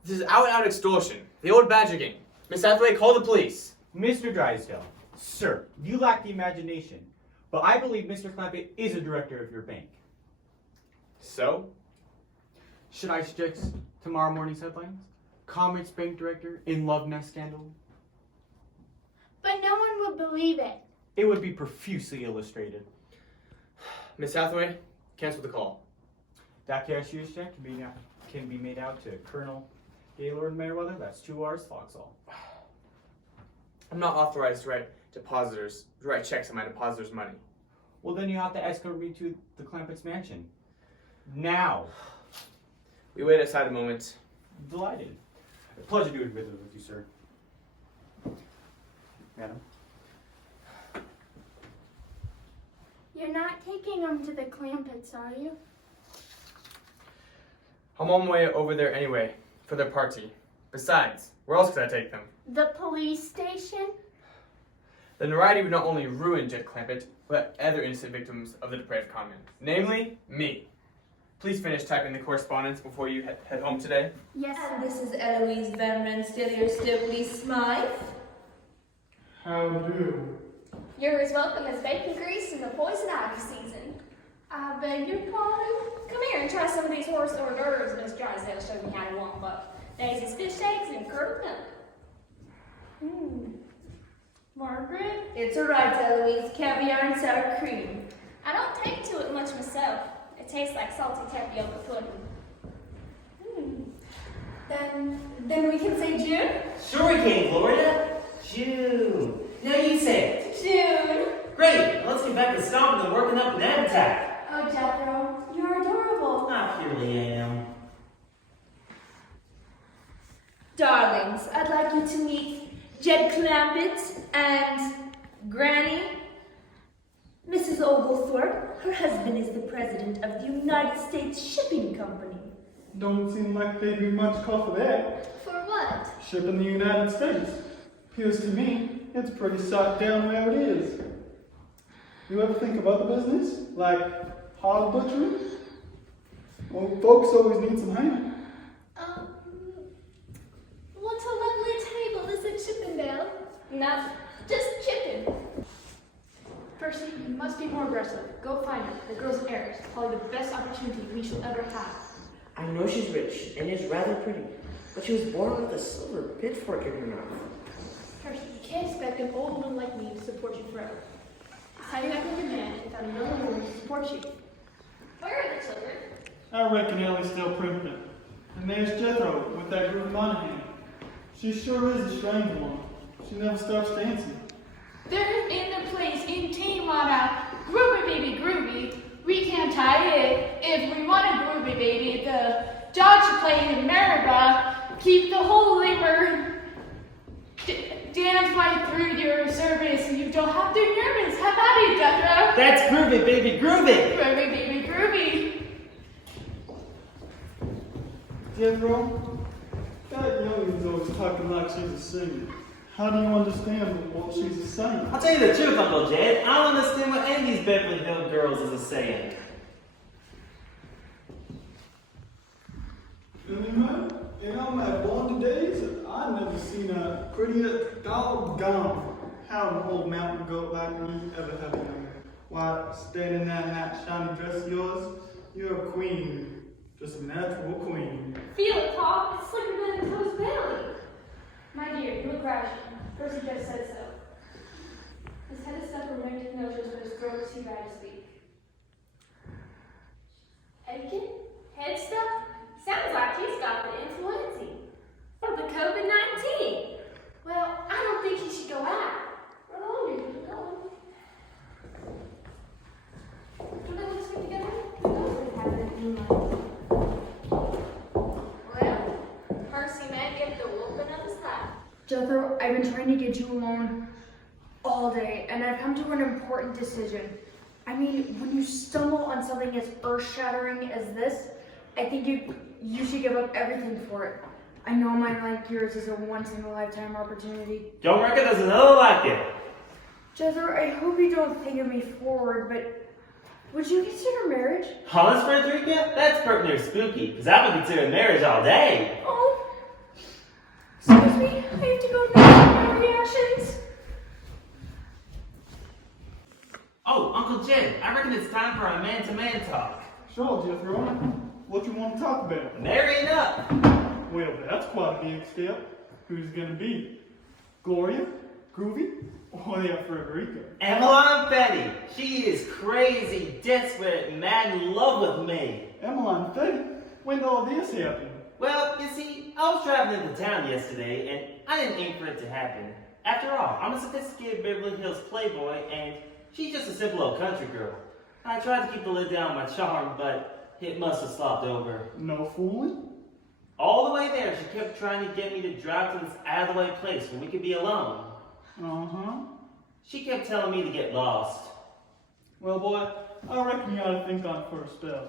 This is out and out extortion. The old badger game. Miss Hathaway, call the police. Mr. Drysdale, sir, you lack the imagination, but I believe Mr. Clampett is a director of your bank. So? Should I suggest tomorrow morning's headlines? Commerce Bank Director in Love Nest Scandal? But no one would believe it. It would be profusely illustrated. Miss Hathaway, cancel the call. That cashier's check can be made out to Colonel Gaylord Merriweather. That's 2 R's, Foxhall. I'm not authorized to write checks on my depositors' money. Well, then you have to escort me to the Clampett's mansion. Now. We wait outside a moment. Delighted. A pleasure doing business with you, sir. Madam? You're not taking them to the Clampetts, are you? I'm on my way over there anyway, for their party. Besides, where else could I take them? The police station? The notoriety would not only ruin Jed Clampett, but other innocent victims of the depraved conman. Namely, me. Please finish typing the correspondence before you head home today. Yes. And this is Eloise Van Rensselaer Stokely Smythe. How do? You're as welcome as bacon grease in the poison ivy season. I beg your pardon? Come here and try some of these horse hors d'oeuvres Miss Drysdale showed me how to warm up. Daisy's fish eggs and curdled milk. Margaret? It's alright, Eloise. Caviar and sour cream. I don't take to it much myself. It tastes like salty tapioca pudding. Then we can say June? Sure we can, Gloria. June. Now you say it. June. Great. Let's get back to stomping and working up an appetite. Oh, Jethro, you're adorable. I purely am. Darlings, I'd like you to meet Jed Clampett and Granny. Mrs. Oglethorpe, her husband is the president of the United States Shipping Company. Don't seem like they'd be much call for that. For what? Shipping the United States. Appears to me it's pretty shot down where it is. You ever think of other business? Like hog butchery? Well, folks always need some ham. What's a lovely table is it Chippendale? No, just chipping. Percy, you must be more aggressive. Go find her. The girl's heiress. Probably the best opportunity we shall ever have. I know she's rich and is rather pretty, but she was born with a silver pitchfork in her mouth. Percy, you can't expect an old woman like me to support you forever. How do you act like a man without another woman to support you? Where are the children? I reckon Ellie's still primping. And there's Jethro with that group Monahan. She sure is a strange one. She never stops dancing. They're in the place in Tijuana. Groovy baby groovy. We can't tie it. If we want a groovy baby, the Dodge play in America. Keep the whole limber. Dance right through your service and you don't have to be nervous. How about it, Jethro? That's groovy, baby, groovy. Groovy baby groovy. Jethro, that youngin's always talking like she's a singer. How do you understand what she's saying? I'll tell you the truth, Uncle Jed. I don't understand what any of these Beverly Hill girls is saying. Anyway, in all my born days, I never seen a prettier doggone. How an old mountain goat like me ever have known? Why, standing there in that shiny dress of yours, you're a queen. Just a natural queen. Feel it, Paul. It's slicker than a toast belly. My dear, you look rational. Percy just said so. His head is stuck from ringed notions, but his throat is too dry to speak. Aiken? Head stuff? Sounds like he's got the influenza. Or the COVID-19. Well, I don't think he should go out. Run on, you keep going. Do they want to sleep together? Who knows what happened in moonlight? Well, Percy may get the whooping of his life. Jethro, I've been trying to get you alone all day, and I've come to an important decision. I mean, when you stumble on something as earth-shattering as this, I think you should give up everything for it. I know mine, like yours, is a once-in-a-lifetime opportunity. Don't reckon there's another like it. Jethro, I hope you don't think of me forward, but Would you consider marriage? Honest, Frederica? That's pert near spooky, because I would consider marriage all day. Oh, excuse me, I have to go to my reactions. Oh, Uncle Jed, I reckon it's time for our man-to-man talk. Sure, Jethro. What you want to talk about? Marrying up. Well, that's quite a big step. Who's gonna be? Gloria? Groovy? Or yeah, Frederica? Emmeline Fetty. She is crazy, desperate, mad in love with me. Emmeline Fetty? When did all this happen? Well, you see, I was traveling into town yesterday, and I didn't aim for it to happen. After all, I'm a sophisticated Beverly Hills playboy, and she's just a simple old country girl. I tried to keep the lid down on my charm, but it must have slopped over. No fooling? All the way there, she kept trying to get me to drive to this out-of-the-way place where we could be alone. Uh-huh. She kept telling me to get lost. Well, boy, I reckon you ought to think on it for a spell.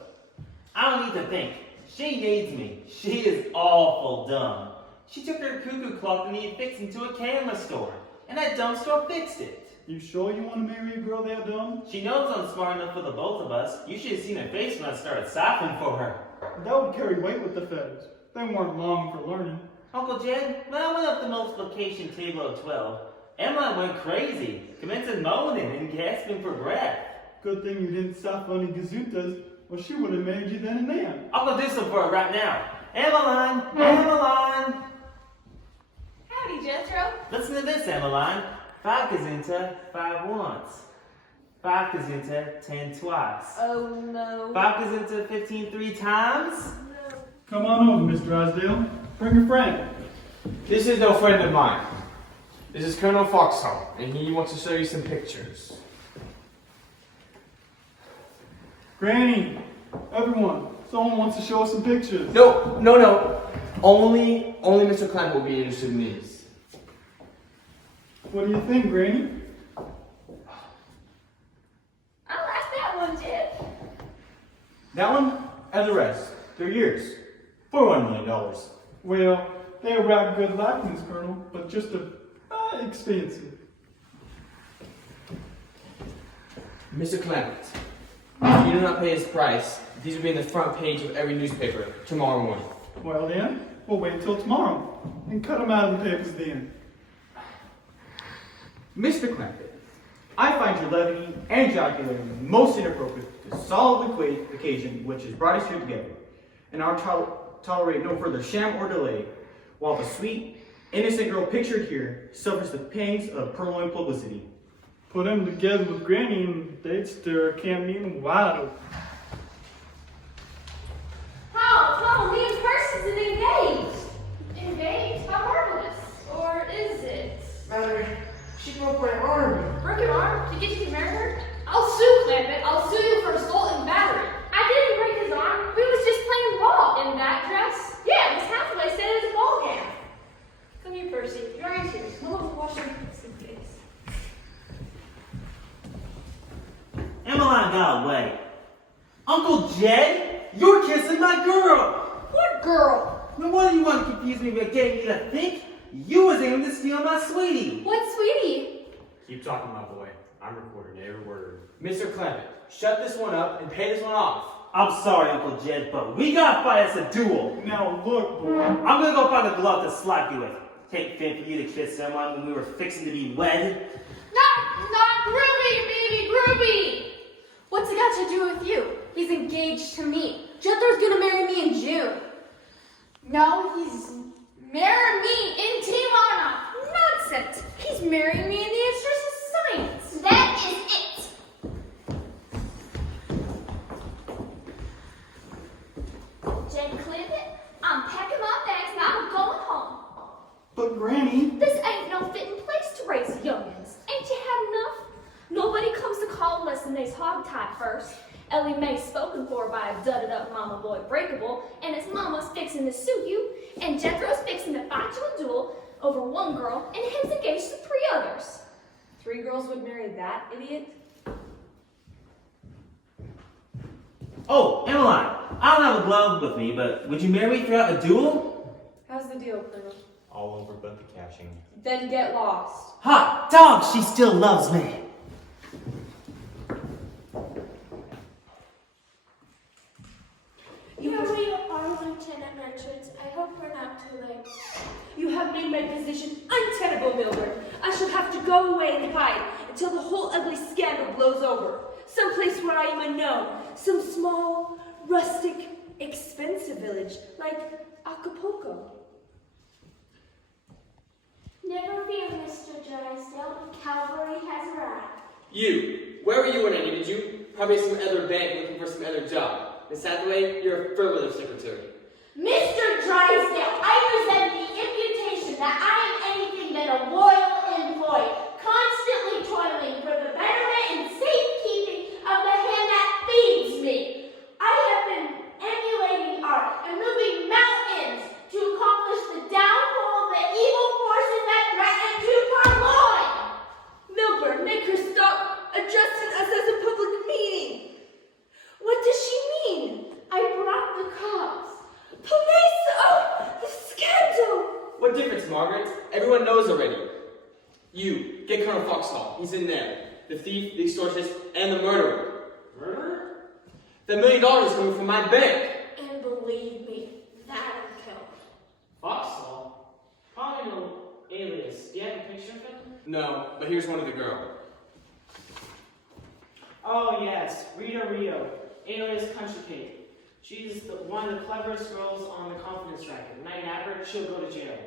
I don't need to think. She needs me. She is awful dumb. She took her cuckoo clock and needed fixed into a camera store, and that dumb store fixed it. You sure you want to marry a girl that dumb? She knows I'm smart enough for the both of us. You should have seen her face when I started siphoning for her. That would carry weight with the feathers. They weren't long for learning. Uncle Jed, when I went up the multiplication table of 12, Emma went crazy, commencing moaning and gasping for breath. Good thing you didn't stop any gazootas, or she would have married you then and there. I'm gonna do something for her right now. Emmeline! Emmeline! Howdy, Jethro. Listen to this, Emmeline. 5 gazinta, 5 once. 5 gazinta, 10 twice. Oh no. 5 gazinta, 15 3 times. Come on over, Miss Drysdale. Bring your friend. This is no friend of mine. This is Colonel Foxhall, and he wants to show you some pictures. Granny, everyone, someone wants to show us some pictures. No. Only Mr. Clamp will be interested in these. What do you think, Granny? I like that one, Jed. That one and the rest. They're yours. For $1 million. Well, they're rather good likeness, Colonel, but just expensive. Mr. Clement, if you do not pay his price, these will be in the front page of every newspaper tomorrow morning. Well then, we'll wait till tomorrow and cut them out of the papers then. Mr. Clampett, I find your levity and jocularity most inappropriate to solve the occasion which has brought us here together, and I'll tolerate no further sham or delay, while the sweet, innocent girl pictured here suffers the pangs of purloined publicity. Put them together with Granny and they'd stir a camp meeting wide open. How me and Percy's engaged. Engaged? How marvelous. Or is it? Mother, she broke my arm. Broke your arm? Did you marry her? I'll sue Clampett. I'll sue you for assault and battery. I didn't break his arm. We was just playing ball. In that dress? Yeah, Miss Hathaway said it was a ball gown. Come here, Percy. Your eyes here. Come wash your face. Emmeline got away. Uncle Jed, you're kissing my girl. What girl? Now what do you want to confuse me by getting me to think? You was aiming to steal my sweetie. What sweetie? Keep talking, my boy. I'm recording every word. Mr. Clement, shut this one up and pay this one off. I'm sorry, Uncle Jed, but we gotta fight us a duel. Now look, boy. I'm gonna go find a glove to slap you with. Take fit for you to kiss someone when we were fixing to be wed. Not Groovy, baby, Groovy! What's it got to do with you? He's engaged to me. Jethro's gonna marry me in June. No, he's marrying me in Tijuana. Nonsense! He's marrying me in the interest of science. That is it. Jed Clifford, I'm packing my bags and I'm going home. But Granny, This ain't no fitting place to raise youngins. Ain't you had enough? Nobody comes to call unless they's hogtied first. Ellie Mae's spoken for by a dudded up mama boy breakable, and his mama's fixing to sue you, and Jethro's fixing to fight you a duel over one girl, and him's engaged to 3 others. 3 girls would marry that idiot? Oh, Emmeline, I don't have a glove with me, but would you marry me throughout the duel? How's the deal, Colonel? All over but the caching. Then get lost. Hot dog, she still loves me. hide until the whole ugly scandal blows over. Someplace where I am unknown. Some small, rustic, expensive village like Acapulco. Never fear, Mr. Drysdale. Cavalry has arrived. You, where were you when I needed you? Probably some other bank looking for some other job. Miss Hathaway, you're a affirmative secretary. Mr. Drysdale, I resent the imputation that I am anything but a loyal employee, constantly toiling for the betterment and safekeeping of the hand that feeds me. I have been emulating art and moving mountains to accomplish the downfall of the evil forces that threaten to purloin. Milburn, make her stop addressing us as a public meeting. What does she mean? I brought the cops. Police! Oh, the scandal! What difference, Margaret? Everyone knows already. You, get Colonel Foxhall. He's in there. The thief, the extortionist, and the murderer. Murder? The $1 million is coming from my bank. And believe me, that'll kill. Foxhall? Probably no alias. Do you have a picture of him? No, but here's one of the girls. Oh yes, Rita Rio, alias Country Cake. She's one of the cleverest girls on the confidence racket. When I nab her, she'll go to jail.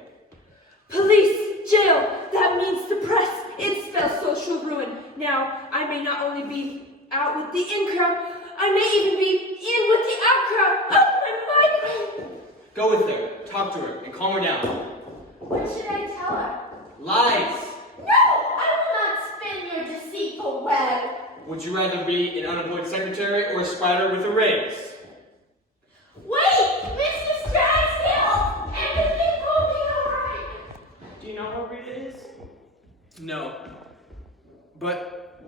Police! Jail! That means the press! It spells social ruin. Now, I may not only be out with the in-crowd, I may even be in with the out-crowd! Oh, my migraine! Go with her, talk to her, and calm her down. What should I tell her? Lies! No! I will not spin your deceitful web. Would you rather be an unemployed secretary or a spider with a raise? Wait! Mr. Drysdale! Everything will be alright! Do you know where Rita is? No. But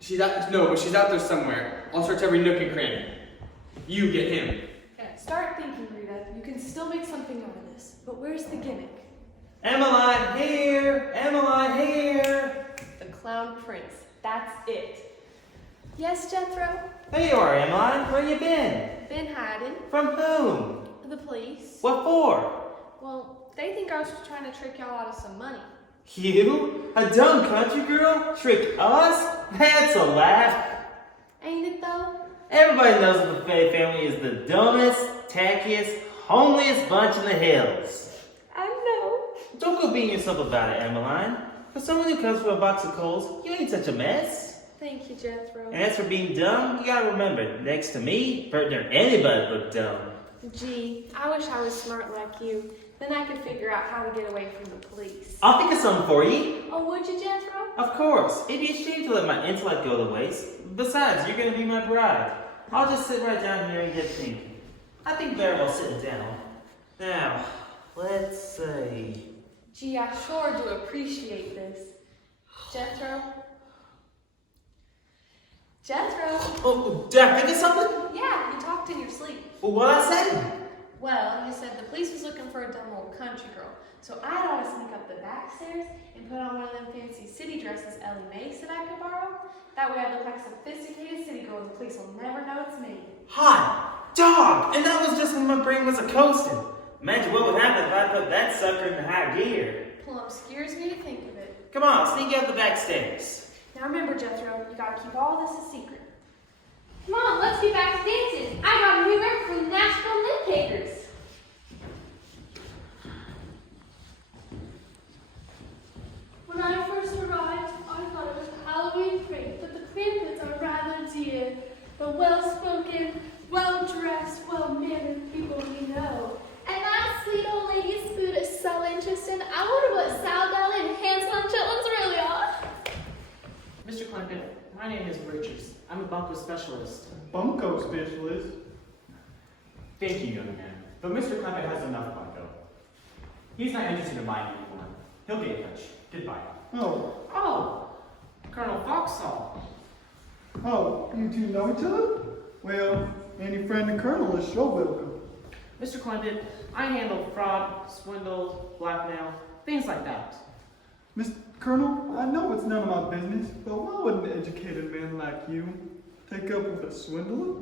she's out there somewhere. I'll search every nook and cranny. You get him. Okay, start thinking, Rita. You can still make something out of this. But where's the gimmick? Emmeline here! Emmeline here! The Clown Prince. That's it. Yes, Jethro? There you are, Emmeline. Where you been? Been hiding. From whom? The police. What for? Well, they think I was just trying to trick y'all out of some money. You? A dumb country girl? Trick us? That's a laugh. Ain't it though? Everybody knows that the Fay family is the dumbest, tackiest, homeliest bunch in the hills. I know. Don't go beating yourself about it, Emmeline. For someone who comes from a box of coals, you ain't such a mess. Thank you, Jethro. And as for being dumb, you gotta remember, next to me, Burton or anybody look dumb. Gee, I wish I was smart like you. Then I could figure out how to get away from the police. I'll think of something for you. Oh, would you, Jethro? Of course. It'd be a shame to let my intellect go to waste. Besides, you're gonna be my bride. I'll just sit right down here and get thinking. I think very well sitting down. Now, let's see. Gee, I sure do appreciate this. Jethro? Jethro? Oh, did I think of something? Yeah, you talked in your sleep. Well, what'd I say? Well, you said the police was looking for a dumb old country girl. So I ought to sneak up the back stairs and put on one of them fancy city dresses Ellie Mae said I could borrow. That way I look like a sophisticated city girl and the police will never know it's me. Hot dog! And that was just when my brain was a-coasting. Imagine what would happen if I put that sucker in high gear. Plumb scares me to think of it. Come on, sneak out the back stairs. Now remember, Jethro, you gotta keep all this a secret. Come on, let's get back to dancing. I got a new work from the Nashville Nitpickers. When I first arrived, I thought it was a Halloween prank, but the Crampets are rather dear. The well-spoken, well-dressed, well-mannered people we know. And that sweet old lady's food is so interesting. I wonder what sourdough and Hansel and Chitlins really are. Mr. Clinton, my name is Richards. I'm a bunco specialist. Bunko specialist. Thank you, young man. But Mr. Clement has enough bunko. He's not interested in buying anymore. He'll be in touch. Goodbye. Oh, Colonel Foxhall. Oh, you two know each other? Well, any friend and Colonel is sure welcome. Mr. Clinton, I handle fraud, swindle, blackmail, things like that. Mr. Colonel, I know it's none of my business, but why would an educated man like you take up with a swindler?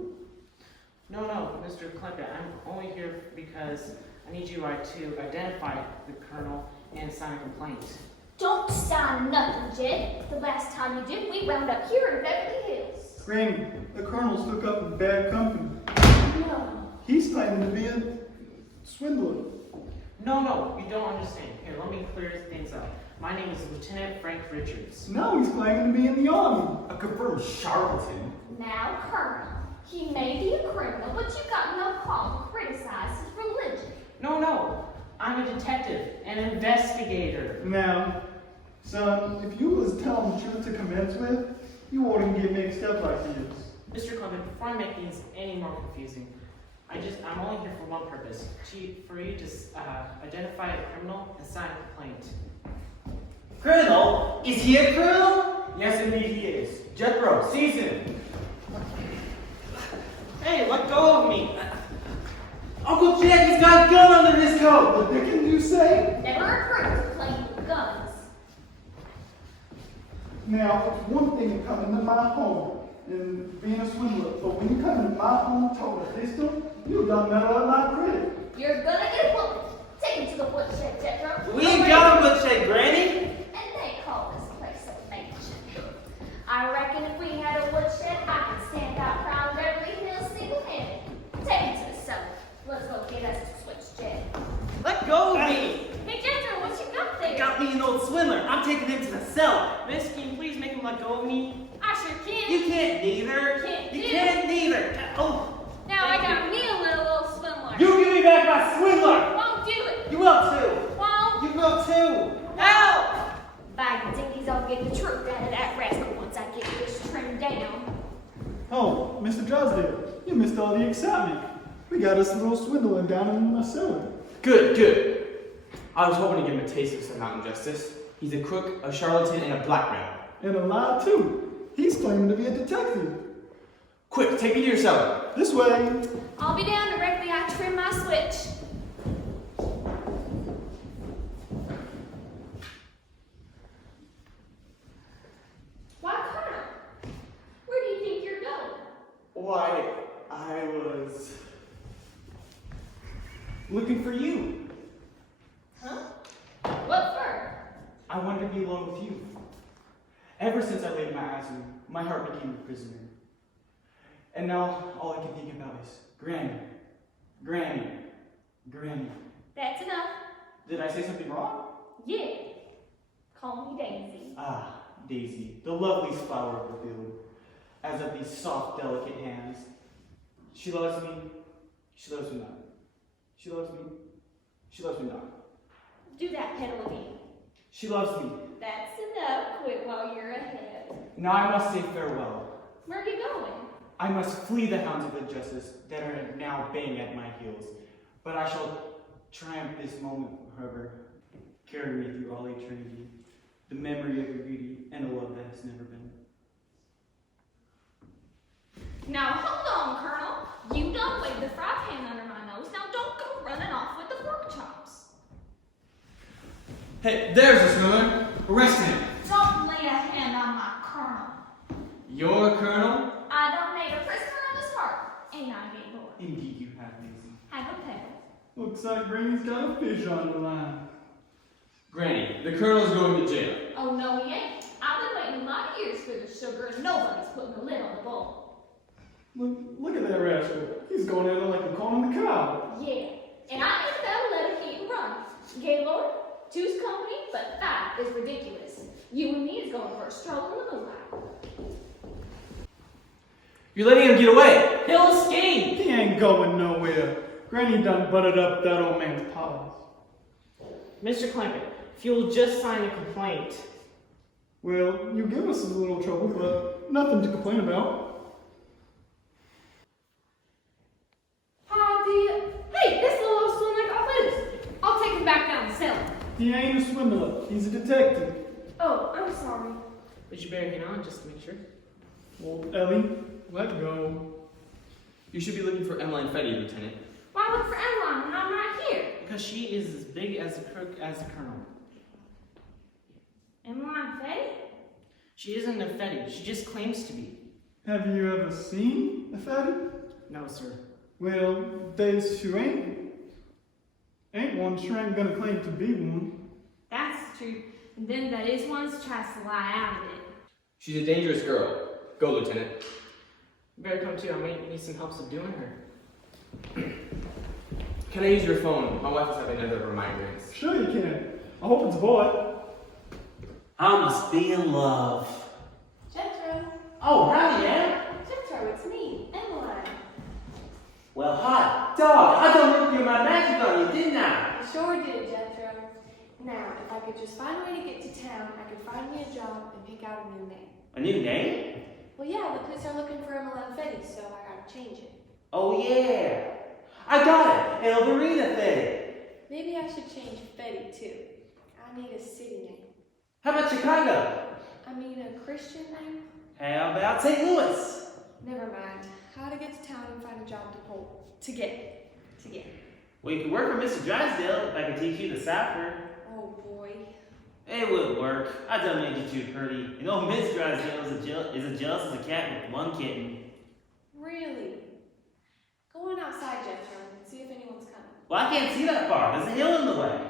No, Mr. Clinton, I'm only here because I need you to identify the Colonel and sign a complaint. Don't sign nothing, Jed. The last time you did, we wound up here in Beverly Hills. Granny, the Colonel's took up with bad company. No. He's claiming to be a swindler. No, you don't understand. Here, let me clear things up. My name is Lieutenant Frank Richards. Now he's claiming to be in the army. A confirmed charlatan. Now, Colonel, he may be a criminal, but you got no call to criticize his religion. No, I'm a detective, an investigator. Now, son, if you was telling the truth to commence with, you wouldn't get mixed up like this. Mr. Clement, before I make things any more confusing, I'm only here for one purpose, for you to identify a criminal and sign a complaint. Colonel? Is he a criminal? Yes, indeed he is. Jethro, seize him. Hey, let go of me! Uncle Jack has got a gun under his coat! What can you say? Never approved of playing with guns. Now, it's one thing to come into my home and being a swindler, but when you come into my home toting a pistol, you done that on my credit. You're gonna get whooped. Take him to the woodshed, Jethro. We ain't got a woodshed, Granny! And they call this place a mansion. I reckon if we had a woodshed, I could stand out proud of Beverly Hills single-handed. Take him to the cellar. Let's go get us a switch jet. Let go of me! Hey, Jethro, what you got there? Got me an old swindler. I'm taking him to the cellar. Miss, can you please make him let go of me? I sure can. You can't neither. You can't neither. Oh, Now I got me a little swindler. you give me back my swindler! Won't do it. You will too. Won't. You will too. Help! By dinkies, I'll get the truth out of that rascal once I get this trimmed down. Oh, Mr. Drysdale, you missed all the excitement. We got us a little swindler down in my cellar. Good. I was hoping to give him a taste of some mountain justice. He's a crook, a charlatan, and a blackmailer. And a lie, too. He's claiming to be a detective. Quick, take me to your cellar. This way. I'll be down directly I trim my switch. Why, Colonel? Where do you think you're going? Why, I was looking for you. Huh? What for? I wanted to be alone with you. Ever since I laid my eyes on you, my heart became a prisoner. And now all I can think about is Granny. That's enough. Did I say something wrong? Yeah. Call me Daisy. Ah, Daisy, the loveliest flower of the field, as of these soft, delicate hands. She loves me. She loves me not. She loves me. She loves me not. Do that pedal again. She loves me. That's enough. Quit while you're ahead. Now I must say farewell. Where are you going? I must flee the hounds of injustice that are now baying at my heels. But I shall triumph this moment, however, carry me through all eternity, the memory of your beauty and a love that has never been. Now hold on, Colonel. You don't wave the fry pan under my nose. Now don't go running off with the pork chops. Hey, there's the swindler. Arrest him. Don't lay a hand on my Colonel. You're a colonel? I don't need a prisoner on this heart. Ain't I, gay boy? Indeed you have, Daisy. Have a pedal. Looks like Granny's got a fish on the line. Granny, the colonel's going to jail. Oh, no, he ain't. I've been waiting my ears for the sugar, and nobody's putting the lid on the bowl. Look at that rascal. He's going at it like a corn on the cob. Yeah, and I ain't about to let him eat and run. Gaylord, two's company, but that is ridiculous. You and me is going for a stroll in the moonlight. You're letting him get away. He'll escape! He ain't going nowhere. Granny done buttered up that old man's paws. Mr. Clement, if you'll just sign a complaint. Well, you give us a little trouble, but nothing to complain about. Hey, this little swindler got loose. I'll take him back down the cellar. He ain't a swindler. He's a detective. Oh, I'm sorry. But you better get on just to make sure. Well, Ellie, let go. You should be looking for Emmeline Fetty, Lieutenant. Why look for Emmeline when I'm right here? Because she is as big as a crook as a colonel. Emmeline Fetty? She isn't a Fetty, she just claims to be. Have you ever seen a fatty? No, sir. Well, there's who ain't one sure ain't gonna claim to be one. That's true. and then that is once tries to lie out of it. She's a dangerous girl. Go, Lieutenant. You better come too. I might need some help subduing her. Can I use your phone? My wife is having another of her migraines. Sure you can. I hope it's a boy. I must be in love. Jethro. Oh, howdy, Ann. Jethro, it's me, Emmeline. Well, hot dog. I done worked through my magic on you, didn't I? I sure did, Jethro. Now, if I could just find a way to get to town, I could find me a job and pick out a new name. A new name? Well, yeah, the police are looking for Emmeline Fetty, so I gotta change it. Oh, yeah. I got it. Elverina Fetty. Maybe I should change Fetty, too. I need a city name. How about Chicago? I mean a Christian name? How about St. Louis? Never mind. How to get to town and find a job to pull. To get. Well, you could work for Mr. Drysdale if I could teach you the cipher. Oh, boy. It would work. I done made you too pretty. You know, Miss Drysdale is as jealous as a cat with one kitten. Really? Go on outside, Jethro, and see if anyone's coming. Well, I can't see that far. There's a hill in the way.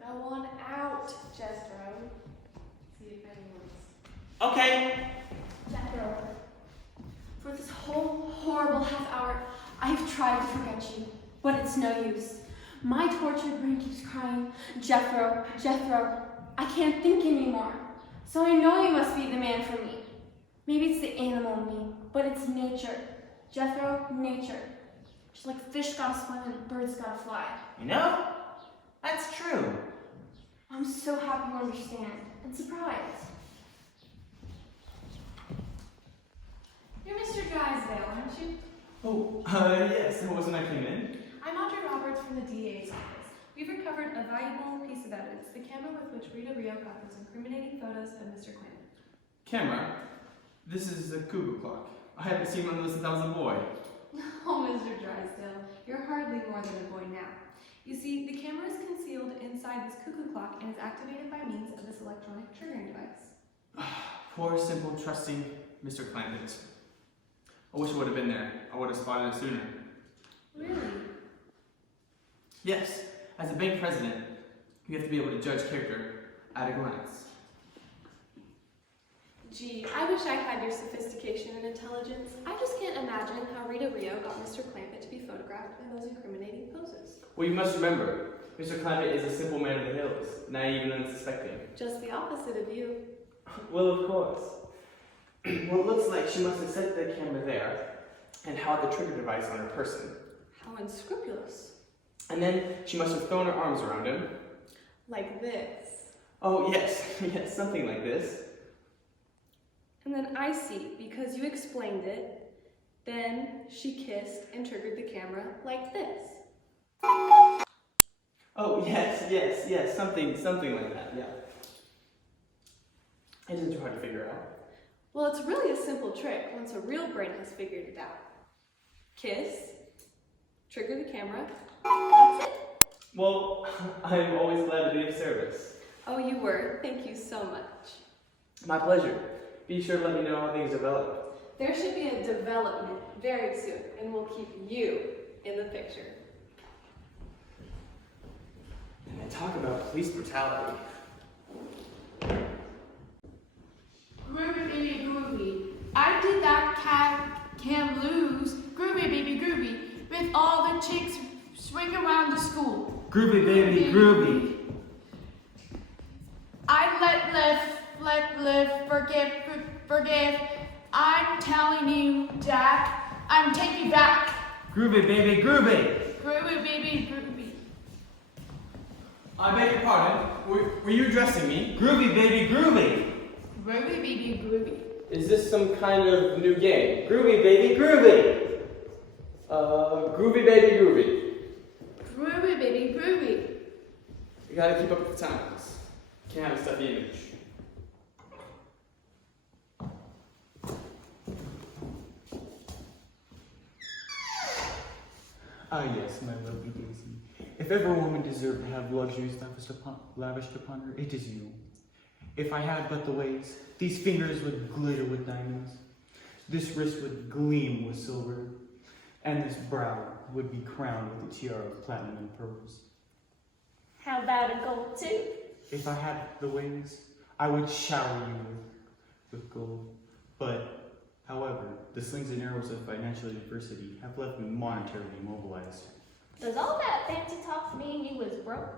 Go on out, Jethro. See if anyone's... Okay. Jethro, for this whole horrible half hour, I've tried to forget you, but it's no use. My tortured brain keeps crying, Jethro, Jethro, I can't think anymore. So I know you must be the man for me. Maybe it's the animal in me, but it's nature. Jethro, nature. Just like fish gotta swim and birds gotta fly. You know, that's true. I'm so happy you understand, and surprised. You're Mr. Drysdale, aren't you? Oh, yes, it wasn't I came in. I'm Audrey Roberts from the DA's office. We've recovered a valuable piece of evidence, the camera with which Rita Rio got those incriminating photos of Mr. Clinton. Camera? This is a cuckoo clock. I haven't seen one of those since I was a boy. Oh, Mr. Drysdale, you're hardly more than a boy now. You see, the camera is concealed inside this cuckoo clock and is activated by means of this electronic triggering device. Poor, simple, trusting Mr. Clampett. I wish I would have been there. I would have spotted it sooner. Really? Yes, as a bank president, you have to be able to judge character at a glance. Gee, I wish I had your sophistication and intelligence. I just can't imagine how Rita Rio got Mr. Clampett to be photographed in those incriminating poses. Well, you must remember, Mr. Clampett is a simple man of the hills, naive and unsuspecting. Just the opposite of you. Well, of course. Well, it looks like she must have set the camera there and held the trigger device on her person. How unscrupulous. And then she must have thrown her arms around him. Like this. Oh, yes, yes, something like this. And then I see, because you explained it, then she kissed and triggered the camera like this. Oh, yes, something like that, yeah. It isn't too hard to figure out. Well, it's really a simple trick once a real brain has figured it out. Kiss, trigger the camera, that's it. Well, I'm always glad to be of service. Oh, you were. Thank you so much. My pleasure. Be sure to let me know how things develop. There should be a development very soon, and we'll keep you in the picture. And talk about police brutality. Groovy baby groovy. I did that can blues. Groovy baby groovy. With all the chicks swing around the school. Groovy baby, groovy. I let live, forgive. I'm telling you, Jack, I'm taking back. Groovy baby, groovy. Groovy baby groovy. I beg your pardon. Were you addressing me? Groovy baby, groovy. Groovy baby groovy. Is this some kind of new game? Groovy baby, groovy. Groovy baby, groovy. Groovy baby groovy. You gotta keep up with the times. Can't have a stuffy image. Ah yes, my lovely Daisy. If ever a woman deserved to have luxuries lavished upon her, it is you. If I had but the ways, these fingers would glitter with diamonds, this wrist would gleam with silver, and this brow would be crowned with a tiara of platinum and pearls. How about a gold tooth? If I had the ways, I would shower you with gold. But, however, the slings and arrows of financial adversity have left me monetarily immobilized. Does all that fancy talk mean you was broke?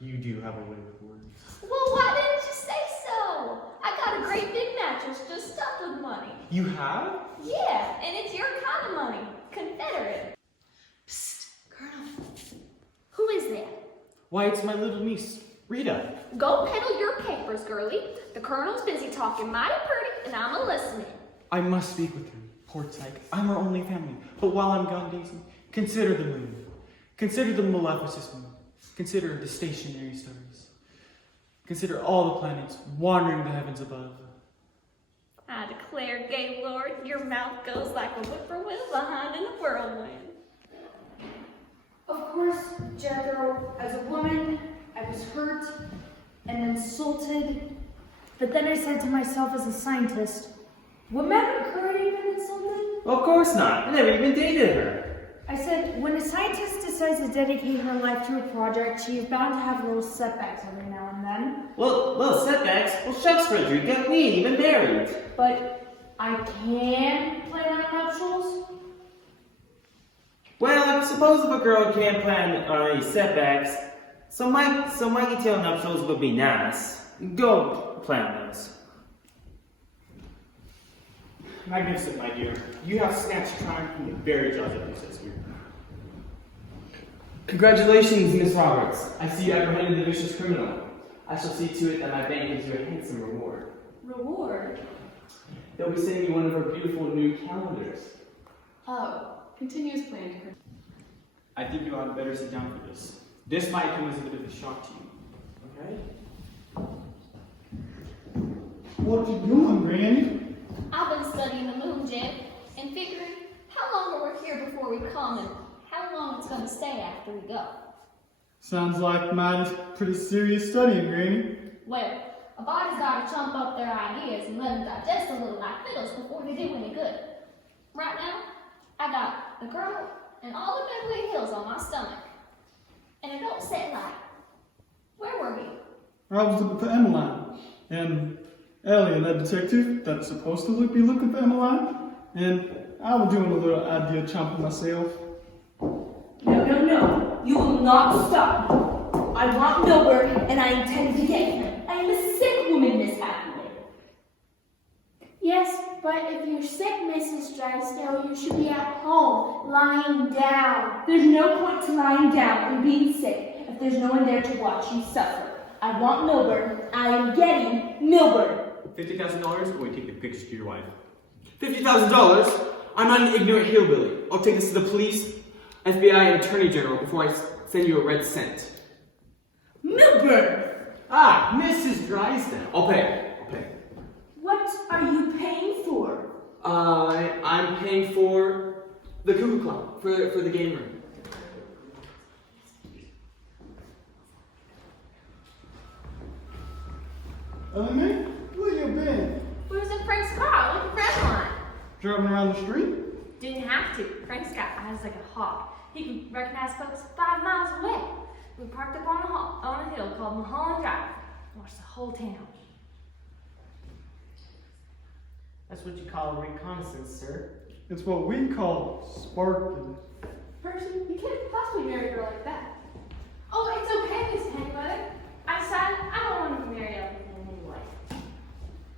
You do have a way with words. Well, why didn't you say so? I got a great big mattress just stuffed with money. You have? Yeah, and it's your kind of money. Confederate. Psst, Colonel. Who is that? Why, it's my little niece, Rita. Go peddle your papers, girlie. The colonel's busy talking mighty pretty, and I'm a-listening. I must speak with her. Poor tyke, I'm her only family. But while I'm gone, Daisy, consider the moon. Consider the maleficent moon. Consider the stationary stars. Consider all the planets wandering the heavens above. I declare, gay lord, your mouth goes like a whippoorwill behind in a whirlwind. Of course, Jethro, as a woman, I was hurt and insulted. But then I said to myself as a scientist, would men already been insulted? Well, of course not. I never even dated her. I said, when a scientist decides to dedicate her life to a project, she is bound to have little setbacks every now and then. Well, little setbacks? Well, shucks, Frederica, we ain't even married. But I can plan on nuptials? Well, suppose if a girl can't plan on any setbacks, some Mikey tail nuptials would be nice. Go plan those. Magnificent, my dear. You have snatched time from the very jaws of justice here. Congratulations, Miss Roberts. I see you apprehended the vicious criminal. I shall see to it that my bank gives you a handsome reward. Reward? They'll be sending you one of our beautiful new calendars. Oh, continue as planned. I think you ought to better sit down for this. This might come as a bit of a shock to you. Okay? What you doing, Granny? I've been studying the moon, Jed, and figuring how long we're here before we come and how long it's going to stay after we go. Sounds like mine is pretty serious studying, Granny. Well, a body's got to chump up their ideas and let them digest a little like fiddles before they do any good. Right now, I got the girl and all the Beverly Hills on my stomach. And it don't sit right. Where were we? I was looking for Emmeline, and Ellie, that detective that's supposed to be looking for Emmeline, and I was doing a little idea chomping myself. No. You will not stop. I want Milburn, and I intend to get him. I am a sick woman, Miss Hathaway. Yes, but if you're sick, Mrs. Drysdale, you should be at home, lying down. There's no point to lying down and being sick if there's no one there to watch you suffer. I want Milburn. I am getting Milburn. $50,000 or we take the pictures to your wife? $50,000? I'm not an ignorant hillbilly. I'll take this to the police, FBI, and Attorney General before I send you a red cent. Milburn! Ah, Mrs. Drysdale. I'll pay. What are you paying for? I'm paying for the Cuckoo Clock, for the game room. Ellie Mae, where you been? We was in Frank's car looking for Emmeline. Driving around the street? Didn't have to. Frank's got eyes like a hawk. He can recognize folks 5 miles away. We parked up on a hill called Mulholland Drive. Watched the whole town. That's what you call reconnaissance, sir. It's what we call sparking. Person, you can't possibly marry a girl like that. Oh, it's okay, Miss Pennybutter. I decided I don't want to marry everything anyway.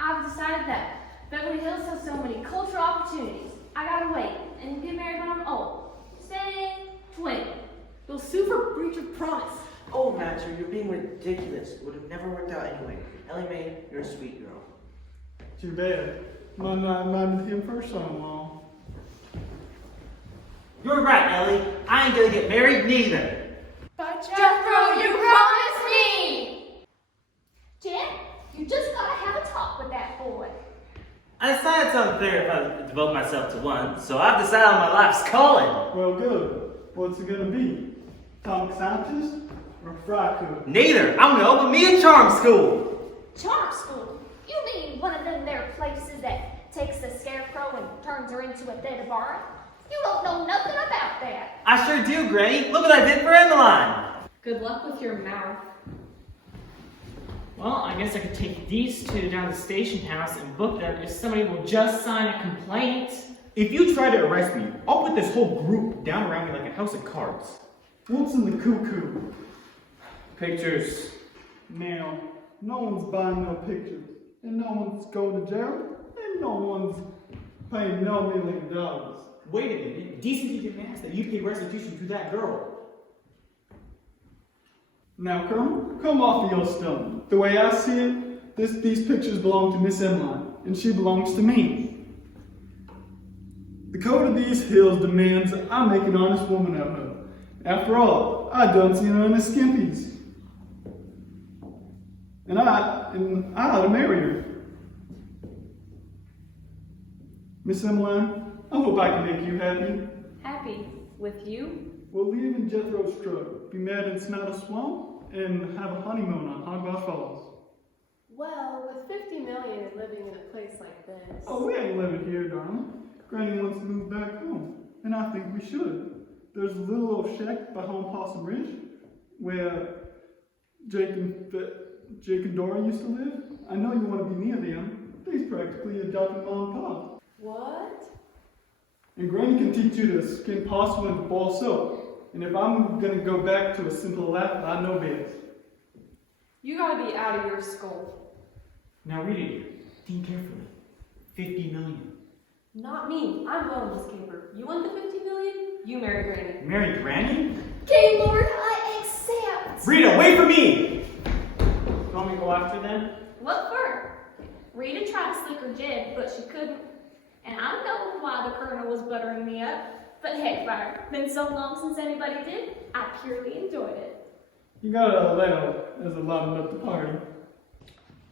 I've decided that Beverly Hills has so many cultural opportunities. I gotta wait and get married when I'm old. Say 20. You'll sue for breach of promise. Oh, Matcher, you're being ridiculous. It would have never worked out anyway. Ellie Mae, you're a sweet girl. Too bad. Might not invited him for so long. You're right, Ellie. I ain't gonna get married neither. But Jethro, you promised me! Jen, you just gotta have a talk with that boy. I decided it's unfair if I devote myself to one, so I've decided on my life's calling. Well, good. What's it gonna be? Atomic scientist or fry cook? Neither. I'm gonna open me a charm school. Charm school? You mean one of them there places that takes a scarecrow and turns her into a dead bar? You don't know nothing about that. I sure do, Granny. Look what I did for Emmeline. Good luck with your mouth. Well, I guess I could take these two down to the station house and book them if somebody will just sign a complaint. If you try to arrest me, I'll put this whole group down around me like a house of cards. What's in the cuckoo? Pictures. Now, no one's buying no pictures, and no one's going to jail, and no one's paying no $1 million. Wait a minute. Decency demands that you pay restitution to that girl. Now, Colonel, come off of your stone. The way I see it, these pictures belong to Miss Emmeline, and she belongs to me. The code of these hills demands that I make an honest woman of her. After all, I don't see her in the skimpies. And I ought to marry her. Miss Emmeline, I hope I can make you happy. Happy with you? We'll leave in Jethro's truck, be mad in Snyder Swamp, and have a honeymoon on Hogwash Falls. Well, with 50 million and living in a place like this. Oh, we ain't living here, darling. Granny wants to move back home, and I think we should. There's a little old shack behind Possum Ridge where Jake and Dora used to live. I know you want to be near them. They's practically adopted mom and pop. What? And Granny can teach you to skin possum and boil soap. And if I'm gonna go back to a simple life, I know best. You gotta be out of your skull. Now read it. Think carefully. 50 million. Not me. I'm going, Miss Caper. You want the 50 million? You marry Granny. Marry Granny? Game Lord, I accept. Rita, wait for me! You want me to go after them? What for? Rita tried to slick her jib, but she couldn't. And I don't know why the Colonel was buttering me up, but heck fire. Been so long since anybody did, I purely enjoyed it. You gotta allow as a liven up the party.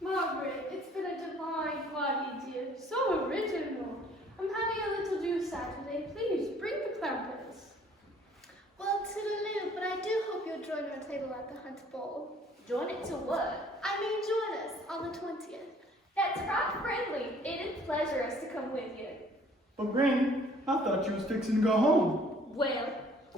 Margaret, it's been a divine party, dear. So original. I'm having a little do Saturday. Please bring the crumpets. Well, toodaloo, but I do hope you'll join our table at the Hunt Bowl. Join it to what? I mean, join us on the 20th. That's right, friendly. It is pleasure us to come with you. But Granny, I thought you was fixing to go home. Well,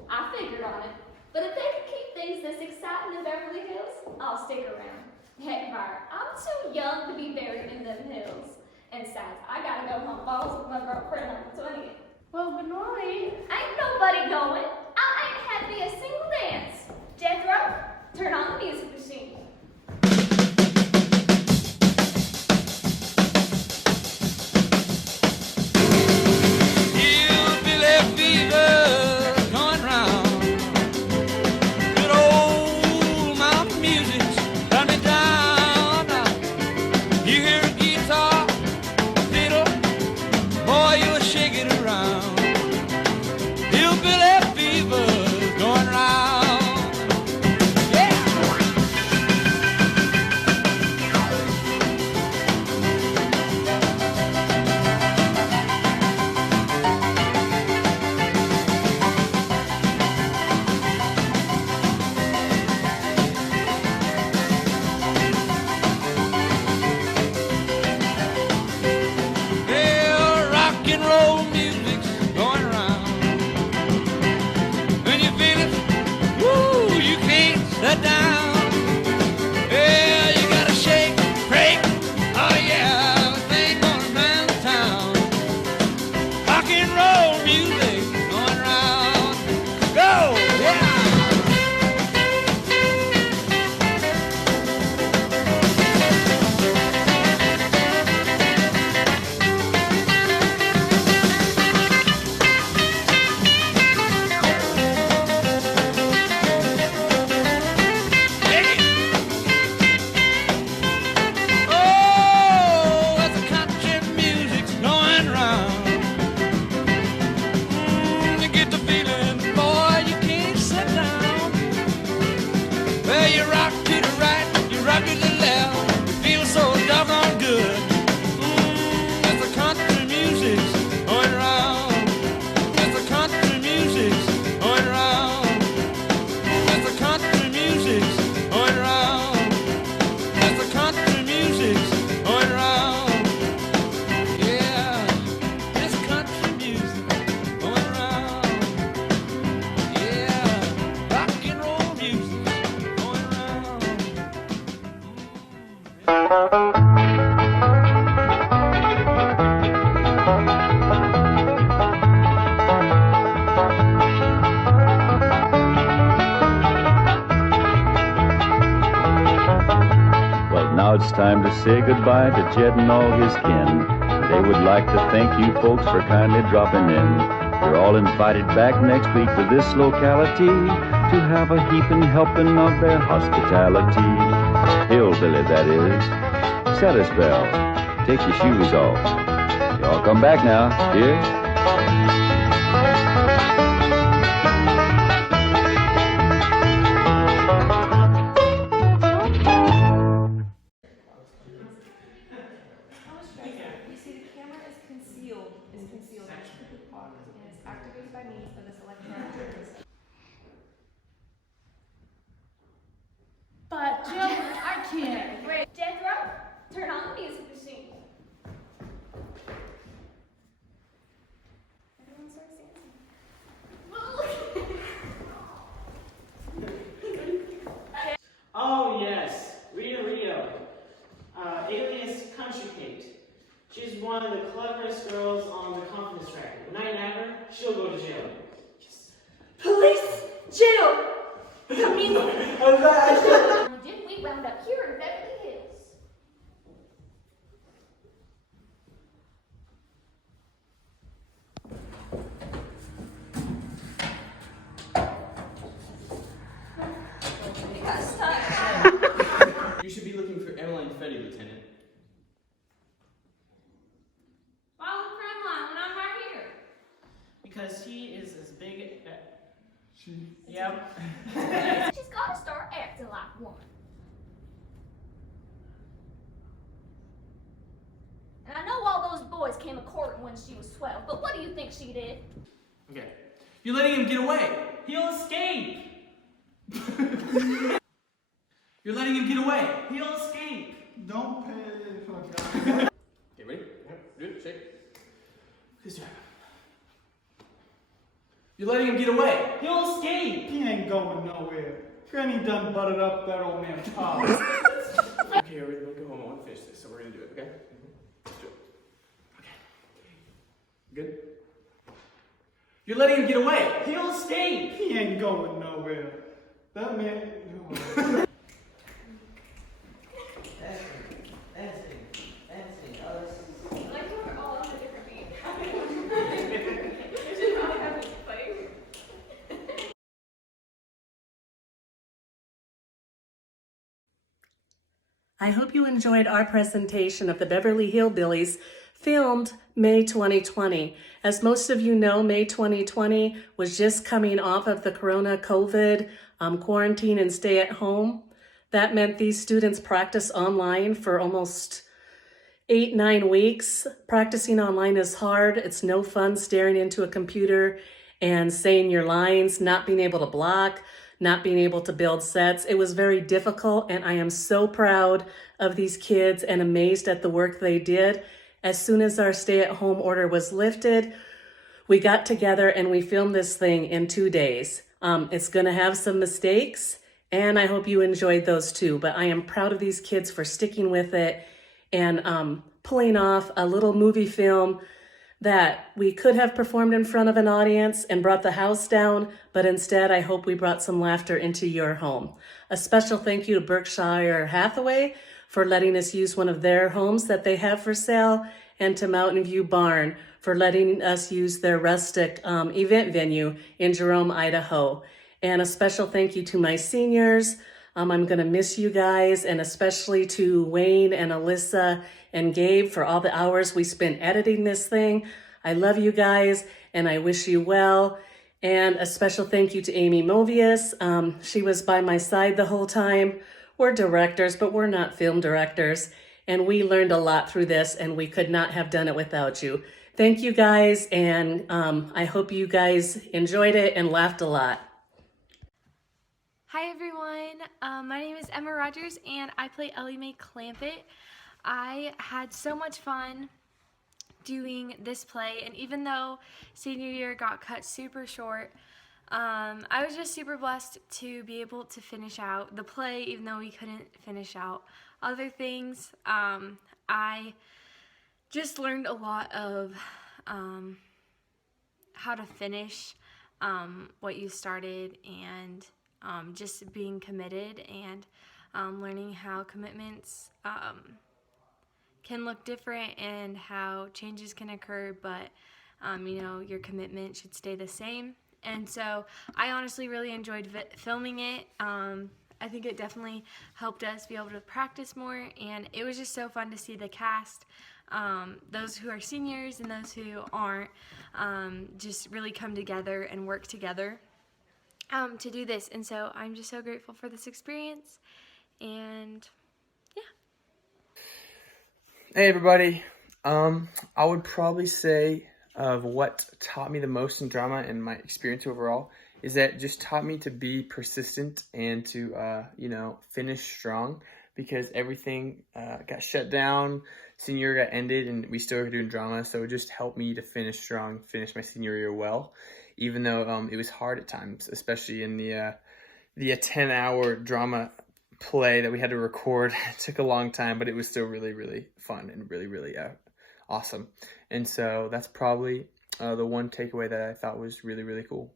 I figured on it. But if they can keep things this exciting in Beverly Hills, I'll stick around. Heck, fire, I'm too young to be buried in them hills. And besides, I gotta go hunt balls with my girlfriend on the 20th. Well, good night. Ain't nobody going. I ain't had me a single dance. Jethro, turn on the music machine. it's time to say goodbye to Jed and all his kin. They would like to thank you folks for kindly dropping in. You're all invited back next week to this locality to have a heaping helping of their hospitality. Hillbilly, that is. Set a spell. Take your shoes off. Y'all come back now, dear. You see, the camera is concealed in the box, and it's activated by means of this electronic device. But Jill, I can't. Wait, Jethro, turn on the music machine. Everyone starts dancing. Oh yes, Rita Rio, alias Country Kate. She's one of the cleverest girls on the confidence track. When I nab her, she'll go to jail. Police! Jail! Come in! Did we wound up here in Beverly Hills? You should be looking for Emmeline Fetty, Lieutenant. Why look for Emmeline when I'm right here? Because he is as big as... She. Yep. She's gotta start acting like one. And I know all those boys came a-courting when she was 12, but what do you think she did? Okay. You're letting him get away. He'll escape. You're letting him get away. He'll escape. Don't pay for Okay, ready? Yep. Do it. Shake. This time. You're letting him get away. He'll escape. He ain't going nowhere. Granny done buttered up that old man's pie. Okay, everyone go home. I want to finish this, so we're going to do it, okay? Let's do it. Okay. Good? You're letting him get away. He'll escape. He ain't going nowhere. That man. Like we're all on a different beat. You should probably have this playing. I hope you enjoyed our presentation of the Beverly Hillbillies, filmed May 2020. As most of you know, May 2020 was just coming off of the Corona COVID quarantine and stay at home. That meant these students practiced online for almost 8-9 weeks. Practicing online is hard. It's no fun staring into a computer and saying your lines, not being able to block, not being able to build sets. It was very difficult, and I am so proud of these kids and amazed at the work they did. As soon as our stay-at-home order was lifted, we got together and we filmed this thing in 2 days. It's gonna have some mistakes, and I hope you enjoyed those too, but I am proud of these kids for sticking with it and pulling off a little movie film that we could have performed in front of an audience and brought the house down, but instead I hope we brought some laughter into your home. A special thank you to Berkshire Hathaway for letting us use one of their homes that they have for sale, and to Mountain View Barn for letting us use their rustic event venue in Jerome, Idaho. And a special thank you to my seniors. I'm gonna miss you guys, and especially to Wayne and Alyssa and Gabe for all the hours we spent editing this thing. I love you guys, and I wish you well. And a special thank you to Amy Movius. She was by my side the whole time. We're directors, but we're not film directors. And we learned a lot through this, and we could not have done it without you. Thank you guys, and I hope you guys enjoyed it and laughed a lot. Hi everyone, my name is Emma Rogers and I play Ellie Mae Clampett. I had so much fun doing this play, and even though senior year got cut super short, I was just super blessed to be able to finish out the play even though we couldn't finish out other things. I just learned a lot of how to finish what you started, and just being committed, and learning how commitments can look different and how changes can occur, but your commitment should stay the same. And so I honestly really enjoyed filming it. I think it definitely helped us be able to practice more, and it was just so fun to see the cast, those who are seniors and those who aren't, just really come together and work together to do this. And so I'm just so grateful for this experience, and Hey everybody. I would probably say of what taught me the most in drama and my experience overall is that it just taught me to be persistent and to finish strong, because everything got shut down, senior year got ended, and we still were doing drama. So it just helped me to finish strong, finish my senior year well, even though it was hard at times, especially in the 10-hour drama play that we had to record. It took a long time, but it was still really, really fun and really, really awesome. And so that's probably the one takeaway that I thought was really, really cool.